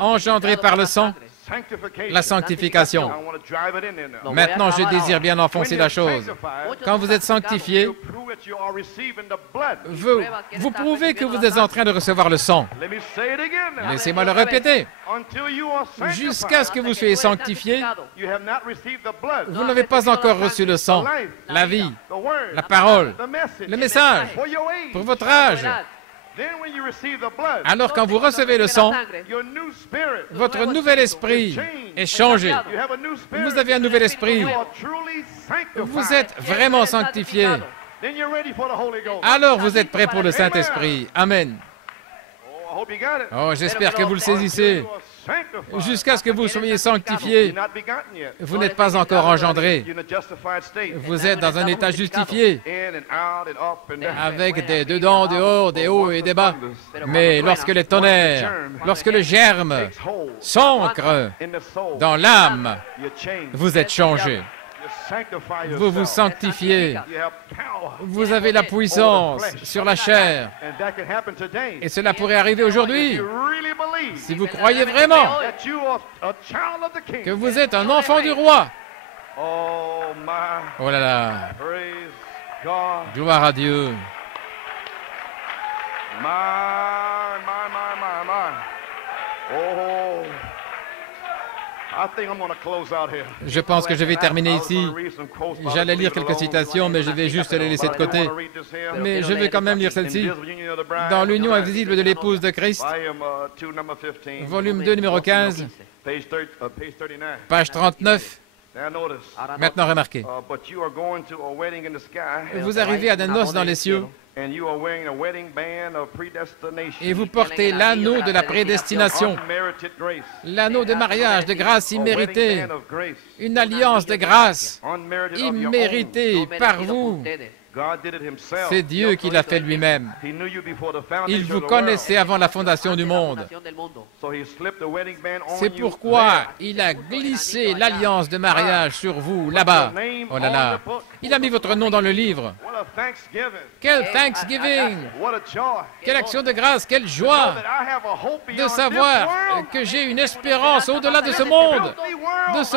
engendré par le sang. La sanctification. Maintenant, je désire bien enfoncer la chose. Quand vous êtes sanctifié, vous prouvez que vous êtes en train de recevoir le sang. Laissez-moi le répéter. Jusqu'à ce que vous soyez sanctifié, vous n'avez pas encore reçu le sang, la vie, la parole, le message pour votre âge. Alors quand vous recevez le sang, votre nouvel esprit est changé. Vous avez un nouvel esprit. Vous êtes vraiment sanctifié. Alors vous êtes prêt pour le Saint-Esprit. Amen. Oh, j'espère que vous le saisissez. Jusqu'à ce que vous soyez sanctifiés, vous n'êtes pas encore engendré. Vous êtes dans un état justifié, avec des dedans, dehors, des hauts et des bas. Mais lorsque les tonnerres, lorsque le germe s'ancre dans l'âme, vous êtes changé. Vous vous sanctifiez. Vous avez la puissance sur la chair. Et cela pourrait arriver aujourd'hui. Si vous croyez vraiment que vous êtes un enfant du roi. Oh là là. Gloire à Dieu. Je pense que je vais terminer ici. J'allais lire quelques citations, mais je vais juste les laisser de côté. Mais je vais quand même lire celle-ci. Dans l'union invisible de l'épouse de Christ, volume 2, numéro 15, page 39. Maintenant, remarquez. Vous arrivez à des noces dans les cieux et vous portez l'anneau de la prédestination, l'anneau de mariage de grâce imméritée, une alliance de grâce imméritée par vous. C'est Dieu qui l'a fait lui-même. Il vous connaissait avant la fondation du monde. C'est pourquoi il a glissé l'alliance de mariage sur vous, là-bas. Oh là là. Il a mis votre nom dans le livre. Quel Thanksgiving! Quelle action de grâce, quelle joie de savoir que j'ai une espérance au-delà de ce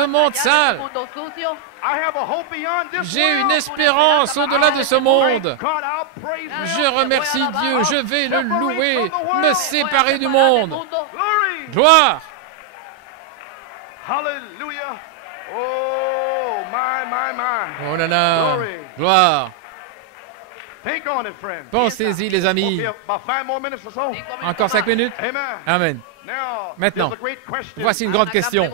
monde sale. J'ai une espérance au-delà de ce monde. Je remercie Dieu, je vais le louer, me séparer du monde. Gloire! Oh là là! Gloire! Pensez-y, les amis. Encore 5 minutes? Amen. Maintenant, voici une grande question.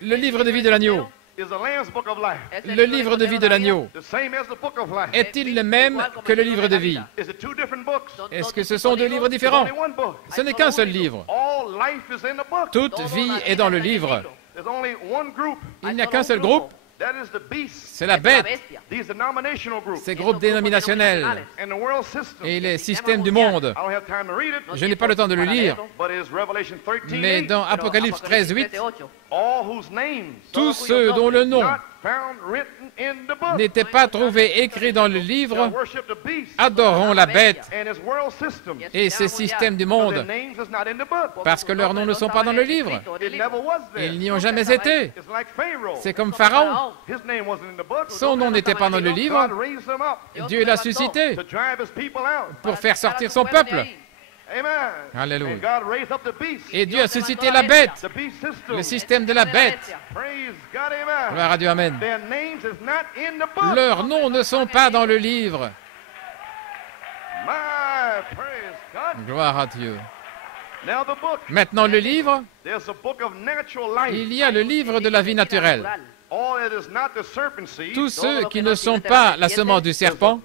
Le livre de vie de l'agneau. Le livre de vie de l'agneau est-il le même que le livre de vie? Est-ce que ce sont deux livres différents? Ce n'est qu'un seul livre. Toute vie est dans le livre. Il n'y a qu'un seul groupe. C'est la bête. Ces groupes dénominationnels et les systèmes du monde. Je n'ai pas le temps de le lire, mais dans Apocalypse 13:8, tous ceux dont le nom n'était pas trouvé écrit dans le livre adoreront la bête et ses systèmes du monde, parce que leurs noms ne sont pas dans le livre. Ils n'y ont jamais été. C'est comme Pharaon. Son nom n'était pas dans le livre. Dieu l'a suscité pour faire sortir son peuple. Alléluia. Et Dieu a suscité la bête, le système de la bête. Gloire à Dieu, amen. Leurs noms ne sont pas dans le livre. Gloire à Dieu. Maintenant, le livre, il y a le livre de la vie naturelle. Tous ceux qui ne sont pas la semence du serpent,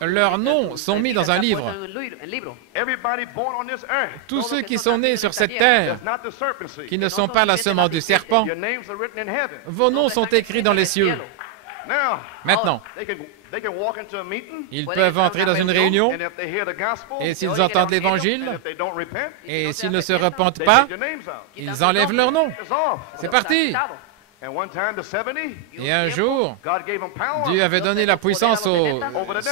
leurs noms sont mis dans un livre. Tous ceux qui sont nés sur cette terre, qui ne sont pas la semence du serpent, vos noms sont écrits dans les cieux. Maintenant, ils peuvent entrer dans une réunion, et s'ils entendent l'Évangile, et s'ils ne se repentent pas, ils enlèvent leur nom. C'est parti. Et un jour, Dieu avait donné la puissance aux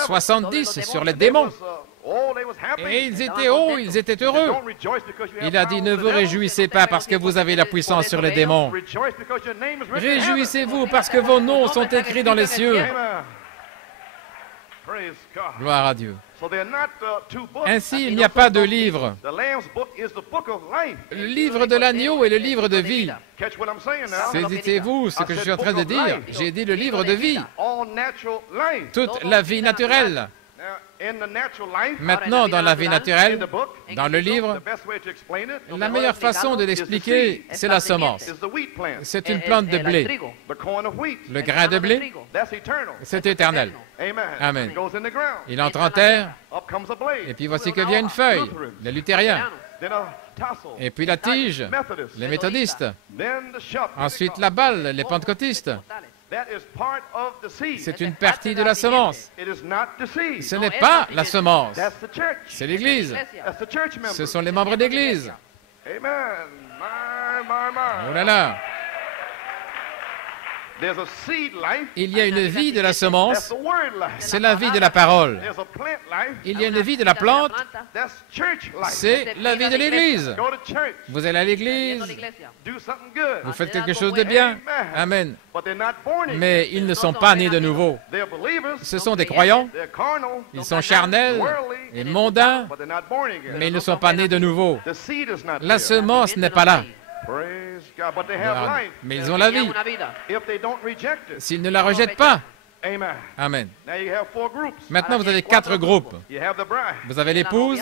70 sur les démons. Et ils étaient hauts, ils étaient heureux. Il a dit, ne vous réjouissez pas parce que vous avez la puissance sur les démons. Réjouissez-vous parce que vos noms sont écrits dans les cieux. Gloire à Dieu. Ainsi, il n'y a pas de livre. Le livre de l'agneau et le livre de vie. Saisissez-vous ce que je suis en train de dire. J'ai dit le livre de vie. Toute la vie naturelle. Maintenant, dans la vie naturelle, dans le livre, la meilleure façon de l'expliquer, c'est la semence. C'est une plante de blé. Le grain de blé, c'est éternel. Amen. Il entre en terre, et puis voici que vient une feuille, les luthériens. Et puis la tige, les méthodistes. Ensuite la balle, les pentecôtistes. C'est une partie de la semence. Ce n'est pas la semence, c'est l'Église. Ce sont les membres d'Église. Oh là là! Il y a une vie de la semence, c'est la vie de la parole. Il y a une vie de la plante, c'est la vie de l'Église. Vous allez à l'Église, vous faites quelque chose de bien, Amen. Mais ils ne sont pas nés de nouveau. Ce sont des croyants, ils sont charnels et mondains, mais ils ne sont pas nés de nouveau. La semence n'est pas là. Mais ils ont la vie. S'ils ne la rejettent pas, Amen. Maintenant, vous avez 4 groupes. Vous avez l'épouse,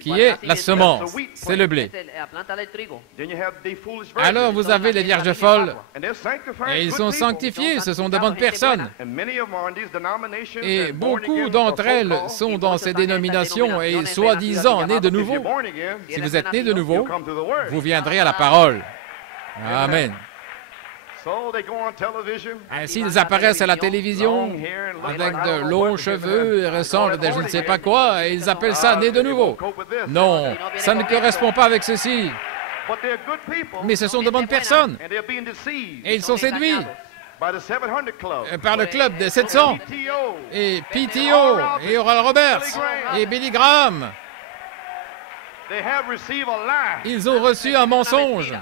qui est la semence, c'est le blé. Alors, vous avez les vierges folles, et ils sont sanctifiés, ce sont de bonnes personnes. Et beaucoup d'entre elles sont dans ces dénominations et soi-disant nées de nouveau. Si vous êtes nés de nouveau, vous viendrez à la parole. Amen. Ainsi, ils apparaissent à la télévision avec de longs cheveux et ressemblent à je ne sais pas quoi, et ils appellent ça « né de nouveau ». Non, ça ne correspond pas avec ceci. Mais ce sont de bonnes personnes. Et ils sont séduits par le club des 700, et PTO, et Oral Roberts, et Billy Graham. Ils ont reçu un mensonge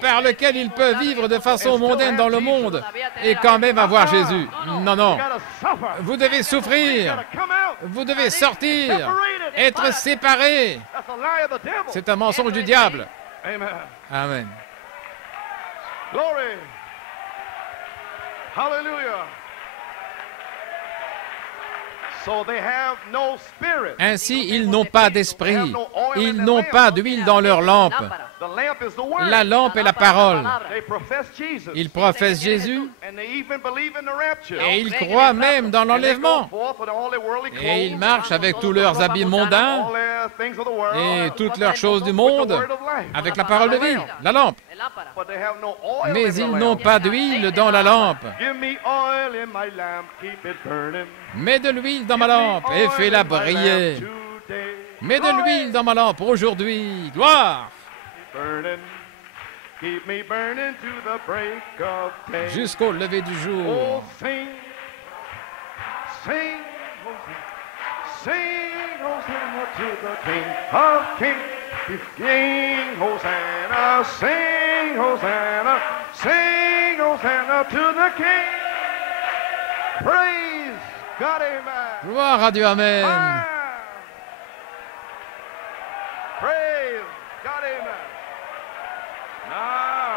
par lequel ils peuvent vivre de façon mondaine dans le monde et quand même avoir Jésus. Non, non. Vous devez souffrir. Vous devez sortir. Être séparés. C'est un mensonge du diable. Amen. Hallelujah. Ainsi, ils n'ont pas d'esprit, ils n'ont pas d'huile dans leur lampe. La lampe est la parole. Ils professent Jésus et ils croient même dans l'enlèvement. Et ils marchent avec tous leurs habits mondains et toutes leurs choses du monde avec la parole de vie, la lampe. Mais ils n'ont pas d'huile dans la lampe. Mets de l'huile dans ma lampe et fais-la briller. Mets de l'huile dans ma lampe aujourd'hui. Gloire! Jusqu'au lever du jour. Sing Hosanna, sing Hosanna, sing Hosanna to the King. Praise God, amen. Gloire à Dieu, amen. Praise God, amen. Ah.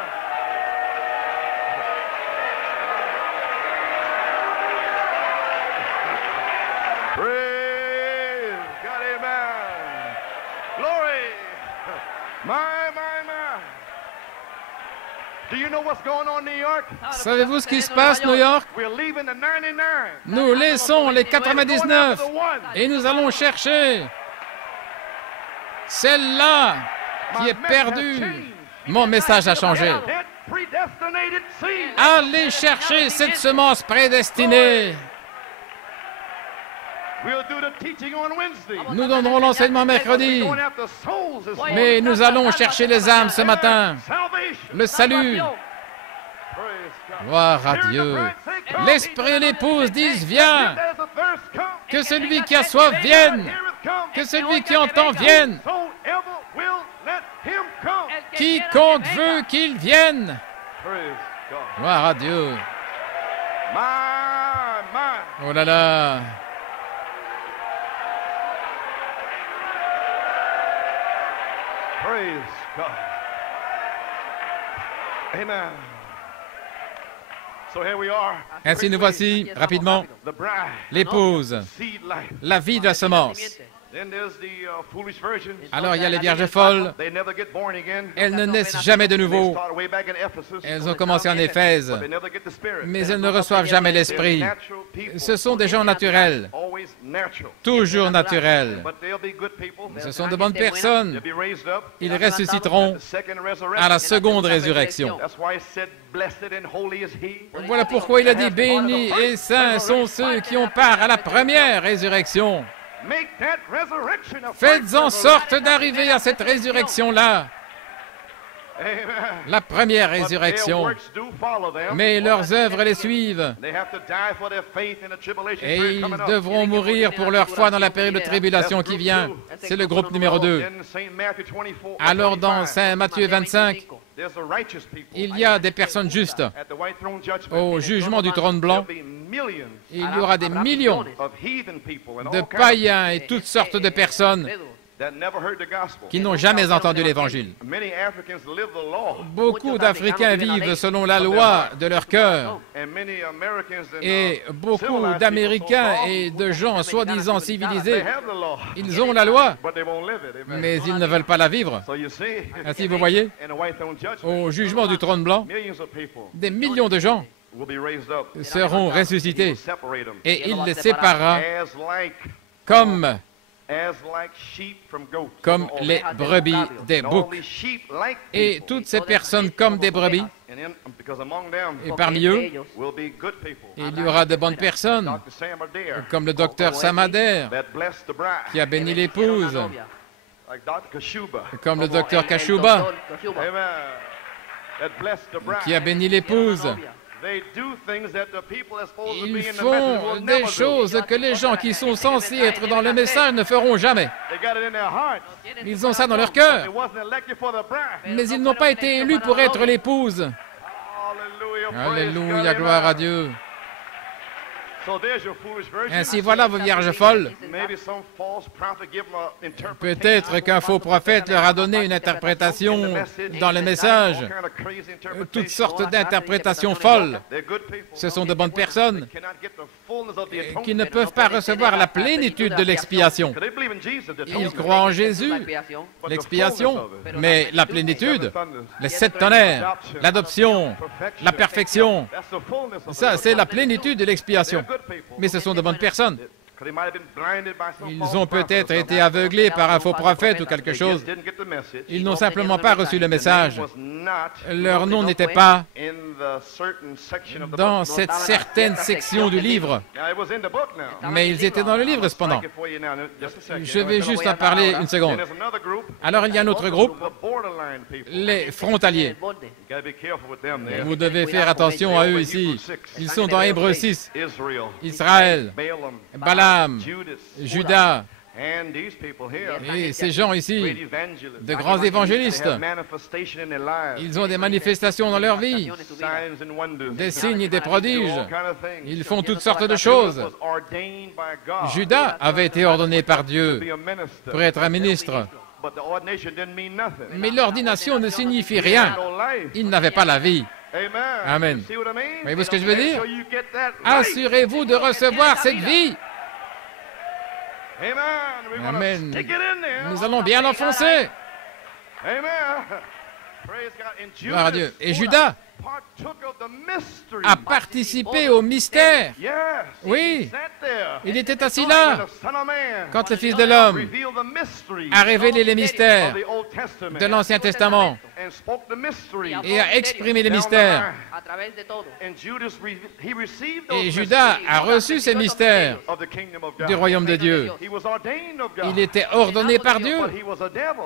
Praise God, amen. Glory. Savez-vous ce qui se passe, New York? Nous laissons les 99 et nous allons chercher celle-là qui est perdue. Mon message a changé. Allez chercher cette semence prédestinée. Nous donnerons l'enseignement mercredi, mais nous allons chercher les âmes ce matin. Le salut. Gloire à Dieu. L'Esprit et l'épouse disent, viens. Que celui qui a soif vienne. Que celui qui entend vienne. Quiconque veut qu'il vienne. Gloire à Dieu. Oh là là. Praise God. Amen. Ainsi nous voici, rapidement, l'épouse, la vie de la semence. Alors il y a les vierges folles, elles ne naissent jamais de nouveau. Elles ont commencé en Éphèse, mais elles ne reçoivent jamais l'Esprit. Ce sont des gens naturels, toujours naturels. Ce sont de bonnes personnes. Ils ressusciteront à la seconde résurrection. Voilà pourquoi il a dit, bénis et saints sont ceux qui ont part à la première résurrection. Faites en sorte d'arriver à cette résurrection-là, la première résurrection. Mais leurs œuvres les suivent. Et ils devront mourir pour leur foi dans la période de tribulation qui vient. C'est le groupe numéro 2. Alors dans Saint Matthieu 25, il y a des personnes justes. Au jugement du trône blanc, il y aura des millions de païens et toutes sortes de personnes qui n'ont jamais entendu l'Évangile. Beaucoup d'Africains vivent selon la loi de leur cœur. Et beaucoup d'Américains et de gens soi-disant civilisés, ils ont la loi, mais ils ne veulent pas la vivre. Ainsi, vous voyez, au jugement du trône blanc, des millions de gens seront ressuscités et il les séparera comme les brebis des boucs. Et toutes ces personnes comme des brebis, et parmi eux, il y aura de bonnes personnes, comme le docteur Samader, qui a béni l'épouse, comme le docteur Kashuba, qui a béni l'épouse. Ils font des choses que les gens qui sont censés être dans le message ne feront jamais. Ils ont ça dans leur cœur. Mais ils n'ont pas été élus pour être l'épouse. Alléluia, gloire à Dieu. Ainsi, voilà vos vierges folles. Peut-être qu'un faux prophète leur a donné une interprétation dans le message, toutes sortes d'interprétations folles. Ce sont de bonnes personnes qui ne peuvent pas recevoir la plénitude de l'expiation. Ils croient en Jésus, l'expiation, mais la plénitude, les 7 tonnerres, l'adoption, la perfection, ça c'est la plénitude de l'expiation. Mais ce sont de bonnes personnes. Ils ont peut-être été aveuglés par un faux prophète ou quelque chose. Ils n'ont simplement pas reçu le message. Leur nom n'était pas dans cette certaine section du livre. Mais ils étaient dans le livre cependant. Je vais juste en parler une seconde. Alors il y a un autre groupe, les frontaliers. Vous devez faire attention à eux ici. Ils sont dans Hébreux 6. Israël, Balaam, Judas, et ces gens ici, de grands évangélistes, ils ont des manifestations dans leur vie, des signes et des prodiges. Ils font toutes sortes de choses. Judas avait été ordonné par Dieu pour être un ministre. Mais l'ordination ne signifie rien. Il n'avait pas la vie. Amen. Voyez-vous ce que je veux dire? Assurez-vous de recevoir cette vie. Amen. Nous allons bien l'enfoncer. Gloire à Dieu. Et Judas a participé au mystère. Oui, il était assis là quand le Fils de l'homme a révélé les mystères de l'Ancien Testament et a exprimé les mystères. Et Judas a reçu ces mystères du royaume de Dieu. Il était ordonné par Dieu,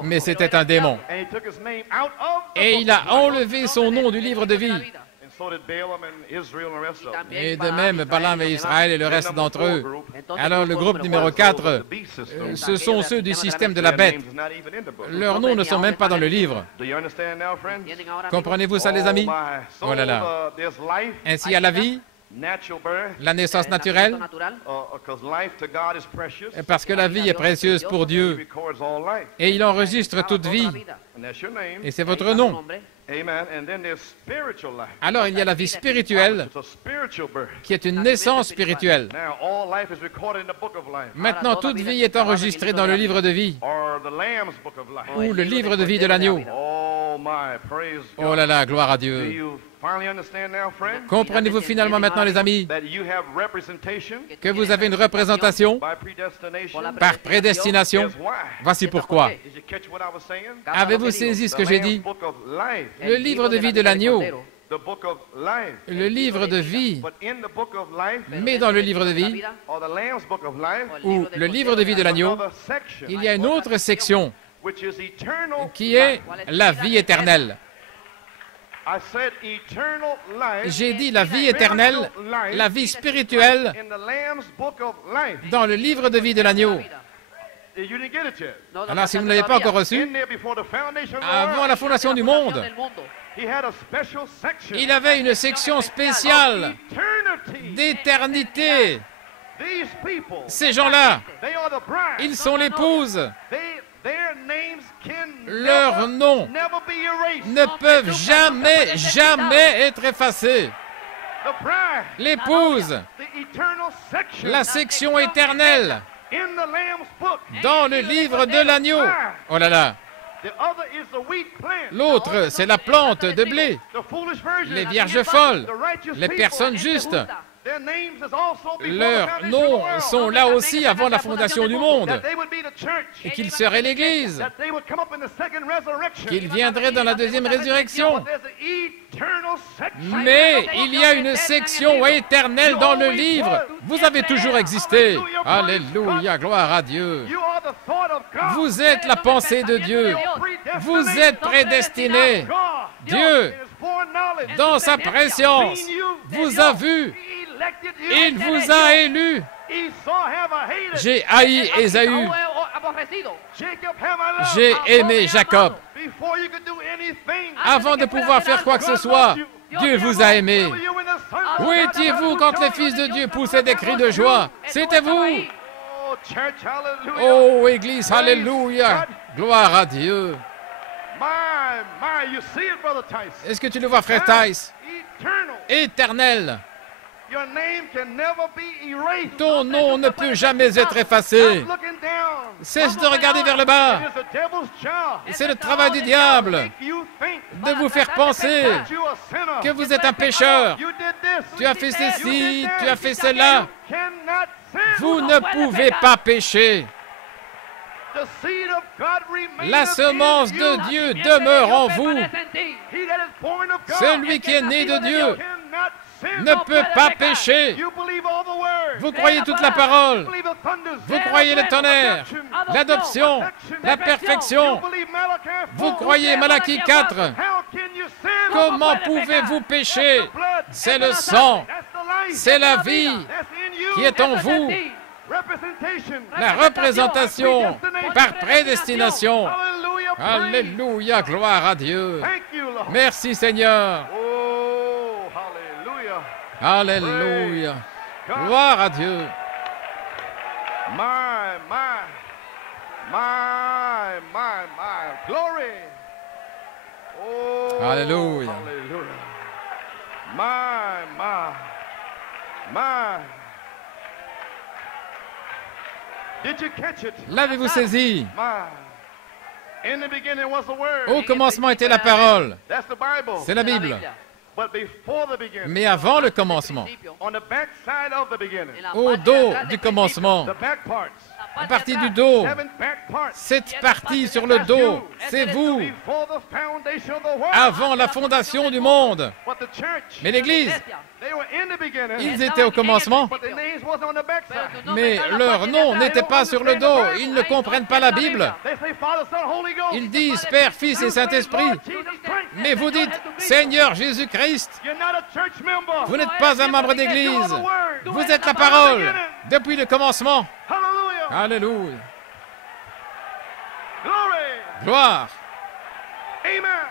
mais c'était un démon. Et il a enlevé son nom du livre de vie. Et de même, Balaam et Israël et le reste d'entre eux. Alors le groupe numéro 4, ce sont ceux du système de la bête. Leurs noms ne sont même pas dans le livre. Comprenez-vous ça, les amis? Voilà là. Ainsi, il y a la vie, la naissance naturelle, parce que la vie est précieuse pour Dieu, et il enregistre toute vie, et c'est votre nom. Alors il y a la vie spirituelle, qui est une naissance spirituelle. Maintenant, toute vie est enregistrée dans le livre de vie, ou le livre de vie de l'agneau. Oh là là, gloire à Dieu. Comprenez-vous finalement maintenant, les amis, que vous avez une représentation par prédestination? Voici pourquoi. Avez-vous saisi ce que j'ai dit? Le livre de vie de l'agneau, le livre de vie, mais dans le livre de vie, ou le livre de vie de l'agneau, il y a une autre section qui est la vie éternelle. J'ai dit la vie éternelle, la vie spirituelle dans le livre de vie de l'agneau. Alors, si vous ne l'avez pas encore reçu, avant la fondation du monde, il avait une section spéciale d'éternité. Ces gens-là, ils sont l'épouse. Leurs noms ne peuvent jamais, jamais être effacés. L'épouse, la section éternelle, dans le livre de l'agneau. Oh là là. L'autre, c'est la plante de blé, les vierges folles, les personnes justes. Leurs noms sont là aussi avant la fondation du monde, et qu'ils seraient l'Église, qu'ils viendraient dans la deuxième résurrection. Mais il y a une section éternelle dans le livre. Vous avez toujours existé. Alléluia, gloire à Dieu. Vous êtes la pensée de Dieu. Vous êtes prédestinés. Dieu, dans sa préscience, vous a vu. Il vous a élu. J'ai haï Ésaü. J'ai aimé Jacob. Avant de pouvoir faire quoi que ce soit, Dieu vous a aimé. Où étiez-vous quand les fils de Dieu poussaient des cris de joie? C'était vous. Oh, Église, alléluia. Gloire à Dieu. Est-ce que tu le vois, frère Tice? Éternel. Ton nom ne peut jamais être effacé. Cesse de regarder vers le bas. C'est le travail du diable de vous faire penser que vous êtes un pécheur. Tu as fait ceci, tu as fait cela. Vous ne pouvez pas pécher. La semence de Dieu demeure en vous. Celui qui est né de Dieu ne peut pas pécher. Vous croyez toute la parole. Vous croyez le tonnerre, l'adoption, la perfection. Vous croyez Malachie 4. Comment pouvez-vous pécher? C'est le sang, c'est la vie qui est en vous. La représentation par prédestination. Alléluia, gloire à Dieu. Merci Seigneur. Alléluia. Gloire à Dieu. Glory. Oh, Alléluia. Did you catch it? L'avez-vous saisi? In the beginning was the word. Au commencement était la parole. That's the Bible. C'est la Bible. But before the beginning, Mais avant le commencement, on the back side of the beginning, au dos du commencement, the back parts, la partie du dos, 7 back parts, cette partie sur le dos, c'est vous, before the foundation of the world. avant la fondation du monde. But the church, Mais l'Église, they were in the beginning, ils étaient au commencement, but their names wasn't on the back side. mais leur nom n'était pas sur le dos. Ils ne comprennent pas la Bible. They say Father, Son, Holy Ghost. Ils disent Père, Fils et Saint-Esprit. Mais vous dites Seigneur Jésus-Christ. You're not a church member. Vous n'êtes pas un membre d'église. Vous êtes la parole depuis le commencement. Hallelujah. Alléluia. Glory. Gloire. Amen.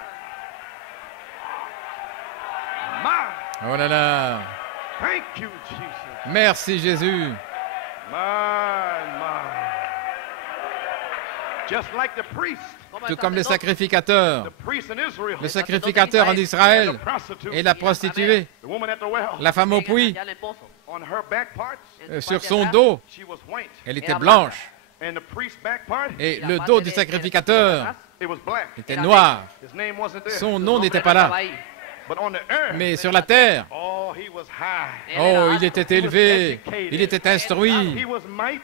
My. Oh là là. Merci Jésus. Tout comme les sacrificateurs. Le sacrificateur en Israël et la prostituée, la femme au puits, sur son dos, elle était blanche. Et le dos du sacrificateur était noir. Son nom n'était pas là. Mais sur la terre, oh, il était élevé, il était instruit,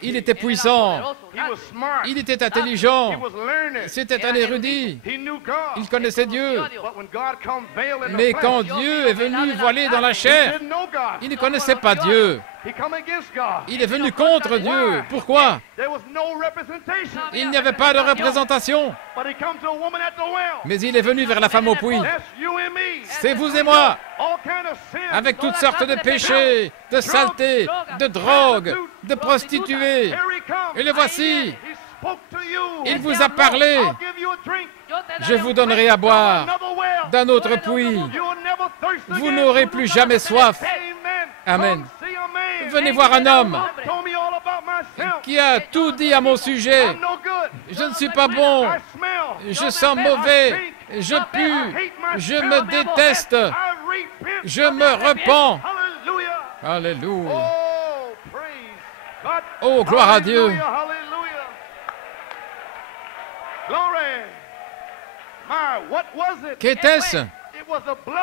il était puissant, il était intelligent, c'était un érudit, il connaissait Dieu. Mais quand Dieu est venu voilé dans la chair, il ne connaissait pas Dieu. Il est venu contre Dieu. Pourquoi? Il n'y avait pas de représentation. Mais il est venu vers la femme au puits. C'est vous et moi, avec toutes sortes de péchés, de saletés, de drogue, de prostituées. Et le voici. Il vous a parlé. Je vous donnerai à boire d'un autre puits. Vous n'aurez plus jamais soif. Amen. Venez voir un homme qui a tout dit à mon sujet. Je ne suis pas bon. Je sens mauvais. Je pue. Je me déteste. Je me repens. Alléluia. Oh, gloire à Dieu. Qu'était-ce?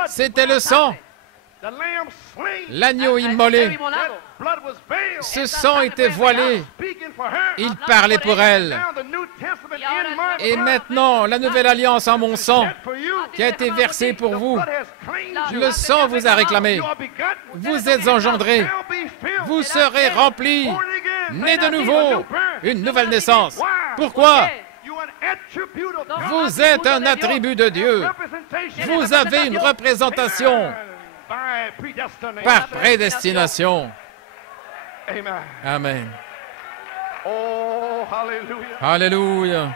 C'était le sang. L'agneau immolé. Ce sang était voilé. Il parlait pour elle. Et maintenant, la nouvelle alliance en mon sang, qui a été versée pour vous, le sang vous a réclamé. Vous êtes engendrés. Vous serez remplis. Nés de nouveau. Une nouvelle naissance. Pourquoi? Vous êtes un attribut de Dieu. Vous avez une représentation par prédestination. Amen. Alléluia.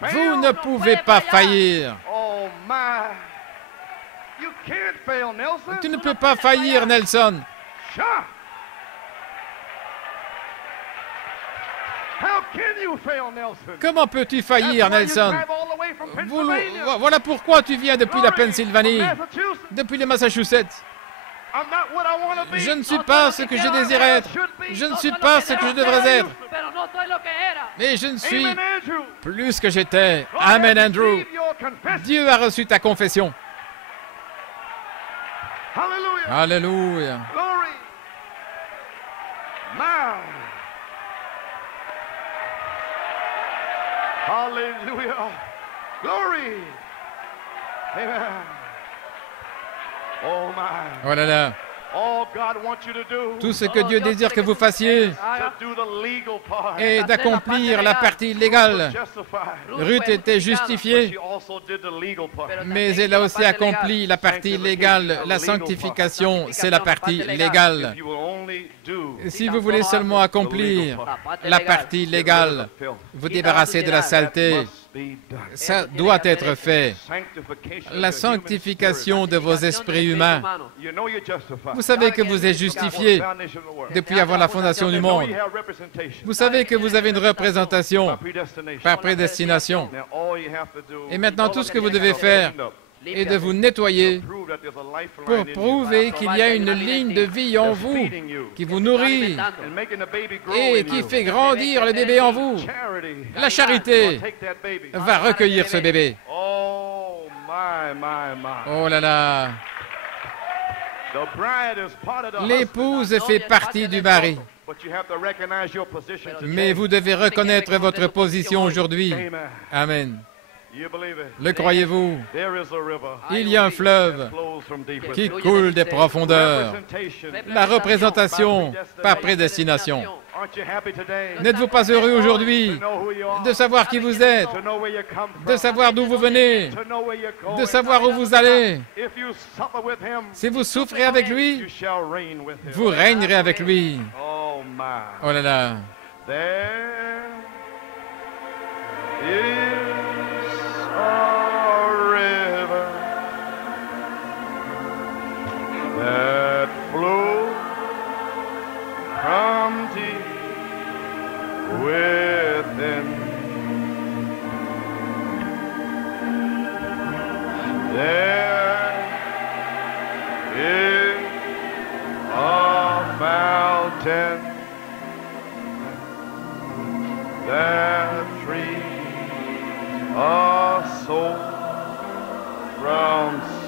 Vous ne pouvez pas faillir. Tu ne peux pas faillir, Nelson. Comment peux-tu faillir, Nelson? Voilà pourquoi tu viens depuis la Pennsylvanie, depuis le Massachusetts. Je ne suis pas ce que je désirais être. Je ne suis pas ce que je devrais être. Mais je ne suis plus que j'étais. Amen, Andrew. Dieu a reçu ta confession. Alléluia. Hallelujah. Glory. Amen. Oh my. Oh là là. Tout ce que Dieu désire que vous fassiez est d'accomplir la partie légale. Ruth était justifiée, mais elle a aussi accompli la partie légale. La sanctification, c'est la partie légale. Si vous voulez seulement accomplir la partie légale, vous débarrasser de la saleté, ça doit être fait. La sanctification de vos esprits humains. Vous savez que vous êtes justifiés depuis avant la fondation du monde. Vous savez que vous avez une représentation par prédestination. Et maintenant, tout ce que vous devez faire est de vous nettoyer pour prouver qu'il y a une ligne de vie en vous qui vous nourrit et qui fait grandir le bébé en vous. La charité va recueillir ce bébé. Oh là là! L'épouse fait partie du mari. Mais vous devez reconnaître votre position aujourd'hui. Amen. Le croyez-vous? Il y a un fleuve qui coule des profondeurs. La représentation par prédestination. N'êtes-vous pas heureux aujourd'hui de savoir qui vous êtes, de savoir d'où vous venez, de savoir où vous allez? Si vous souffrez avec lui, vous régnerez avec lui. Oh là là.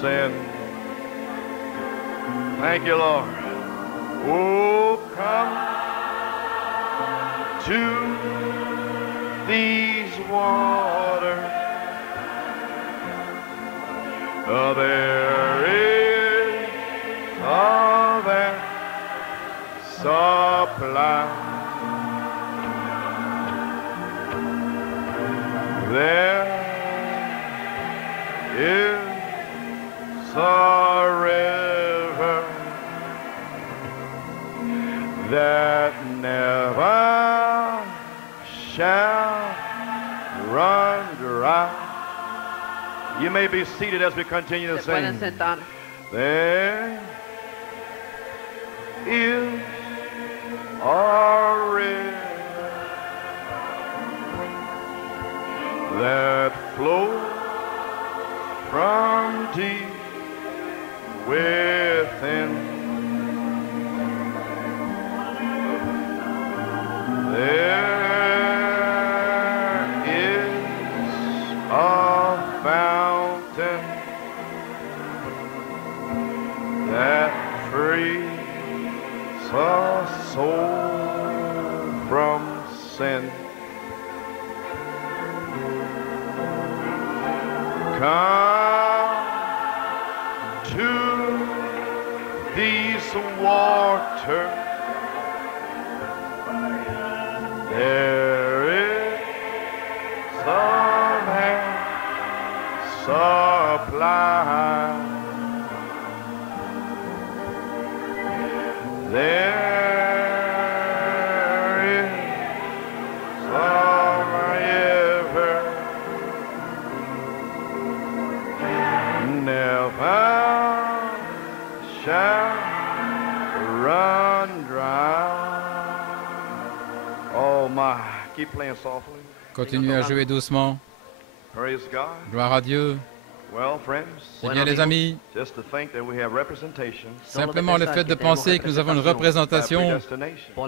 sin. Thank you, Lord. Oh, come to these waters. There is a vast supply. There is a river that never shall run dry. You may be seated as we continue to sing. There is a river that flows from deep within. There is a fountain that frees a soul from sin. Come to these waters. There is some supply. There is a river never shall run dry. Oh my, keep playing softly. Continuez à jouer doucement. Praise God. Gloire à Dieu. Well, friends, Eh bien, les amis, just to think that we have representation simplement le fait de penser que nous avons une représentation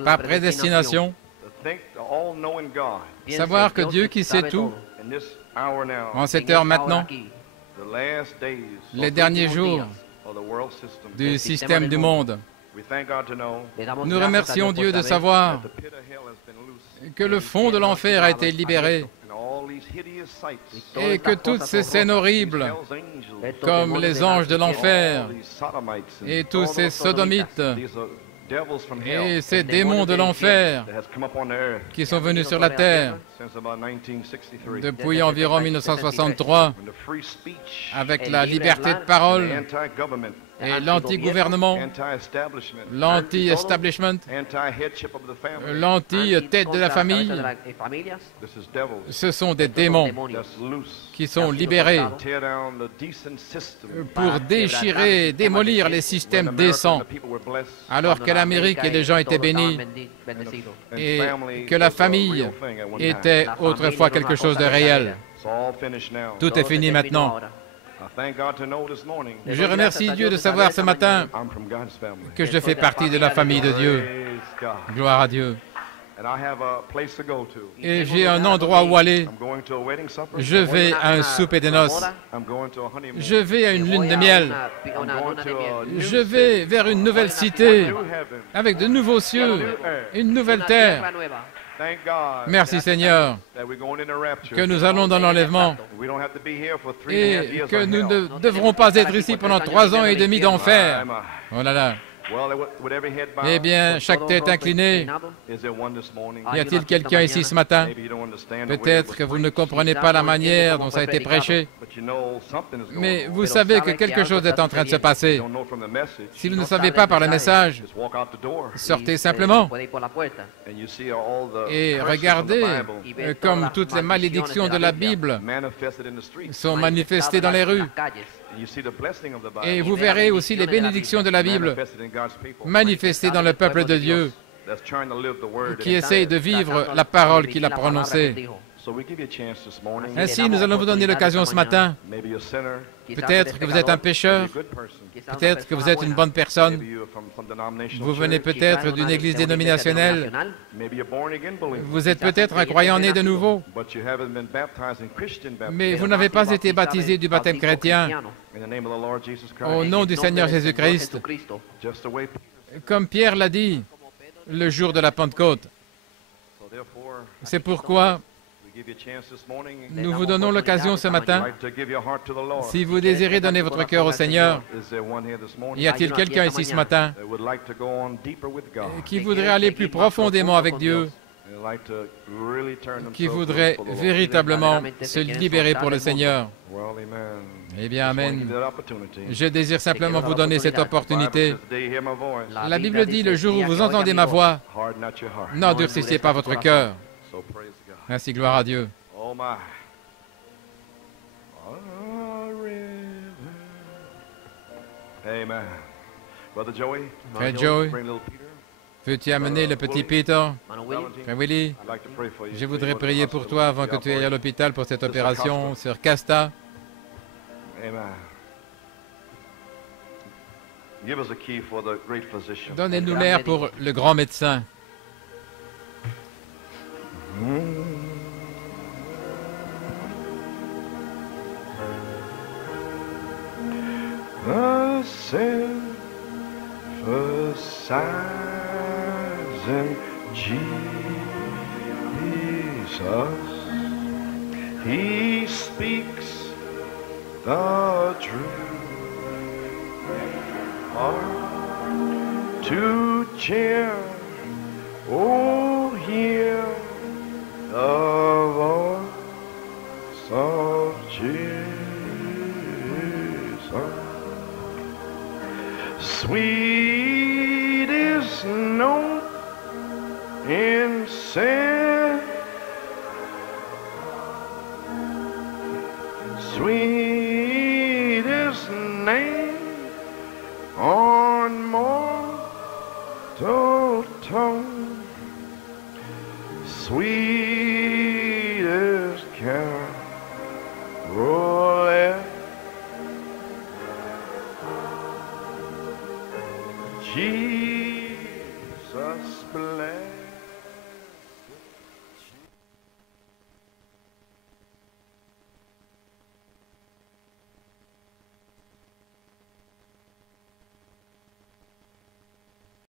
par prédestination, to think the all-knowing God savoir que Dieu qui sait tout, in this hour now, en cette heure maintenant, the last days les derniers jours of the world system, du système du monde, we thank God to know nous remercions Dieu de savoir the pit of hell has been loosed que le fond de l'enfer a été libéré and all these hideous sights, et que toutes ces scènes horribles, hell's angels, comme les anges de l'enfer all these sodomites and et tous ces sodomites these are devils from hell et ces démons de l'enfer that has come upon the earth qui sont venus sur la terre since about 1963 depuis environ 1963 when the free speech avec la liberté de parole the anti-government et l'anti-gouvernement, anti-establishment l'anti-establishment, anti-headship of the family. l'anti-tête de la famille. This is devils Ce sont des démons that's loose. qui sont libérés Tear down the decent system. pour déchirer, démolir les systèmes décents, The people were blessed. alors que l'Amérique et les gens étaient bénis And et family que la was a real famille thing at one était time. autrefois quelque chose de réel. It's all finished now. Tout est fini maintenant. I thank God to know this morning Je remercie Dieu de savoir ce matin I'm from God's family. que je fais partie de la famille de Dieu. Praise God. Gloire à Dieu. And I have a place to go to. Et j'ai un endroit où aller. I'm going to a wedding supper. Je vais à un souper de noces. I'm going to a honeymoon. Je vais à une lune de miel. I'm going to a new Je vais vers une nouvelle cité new heaven. avec de nouveaux cieux, une nouvelle terre. Thank God Merci Seigneur that we're going in the rapture. que nous allons dans l'enlèvement We don't have to be here for 3.5 et years que of nous hell. ne devrons pas être ici pendant 3 ans et demi d'enfer. My, my. Oh là là. Well, with every head bowed, Eh bien, chaque tête inclinée. is there one this morning? Y a-t-il quelqu'un ici ce matin? Maybe you don't understand the way it Peut-être was que vous ne preached, comprenez pas la manière dont ça a été prêché, but you know something is going mais on. vous savez que quelque chose est en train de se passer. You don't know from the message. Si vous ne savez pas par le message, Just walk out the door sortez simplement and you see all the et curses regardez from the Bible comme toutes les malédictions de la Bible manifested in the streets. sont manifestées dans les rues. And you see the blessing of the Bible Et vous verrez aussi les bénédictions de la Bible manifested in God's people manifestées dans le peuple de Dieu that's trying to live the word. qui essaye de vivre la parole qu'il a prononcée. So we give you a chance this morning. Ainsi, nous allons vous donner l'occasion ce matin. Maybe you're a sinner, Peut-être que vous êtes un pécheur, a good person. peut-être que vous êtes une bonne personne, Maybe you're from some denominational vous venez church. peut-être d'une église dénominationnelle, Maybe you're born again believer. vous êtes peut-être un croyant né de nouveau, But you haven't been baptized in Christian baptism. mais vous n'avez pas été baptisé du baptême chrétien. Au nom du Seigneur Jésus-Christ, comme Pierre l'a dit le jour de la Pentecôte. C'est pourquoi nous vous donnons l'occasion ce matin. Si vous désirez donner votre cœur au Seigneur, y a-t-il quelqu'un ici ce matin qui voudrait aller plus profondément avec Dieu, qui voudrait véritablement se libérer pour le Seigneur? Eh bien, amen. Je désire simplement vous donner cette opportunité. La Bible dit, le jour où vous entendez ma voix, n'endurcissez pas votre cœur. Merci, gloire à Dieu. Frère Joey, veux-tu amener le petit Peter? Frère Willy, je voudrais prier pour toi avant que tu ailles à l'hôpital pour cette opération sur Casta. Donnez-nous l'air pour le grand médecin. The synthesizing Jesus, He speaks the truth to cheer. Oh, hear the voice of Jesus. Sweetest note in sin, sweetest name on mortal tongue, sweetest carol. Jesus bless.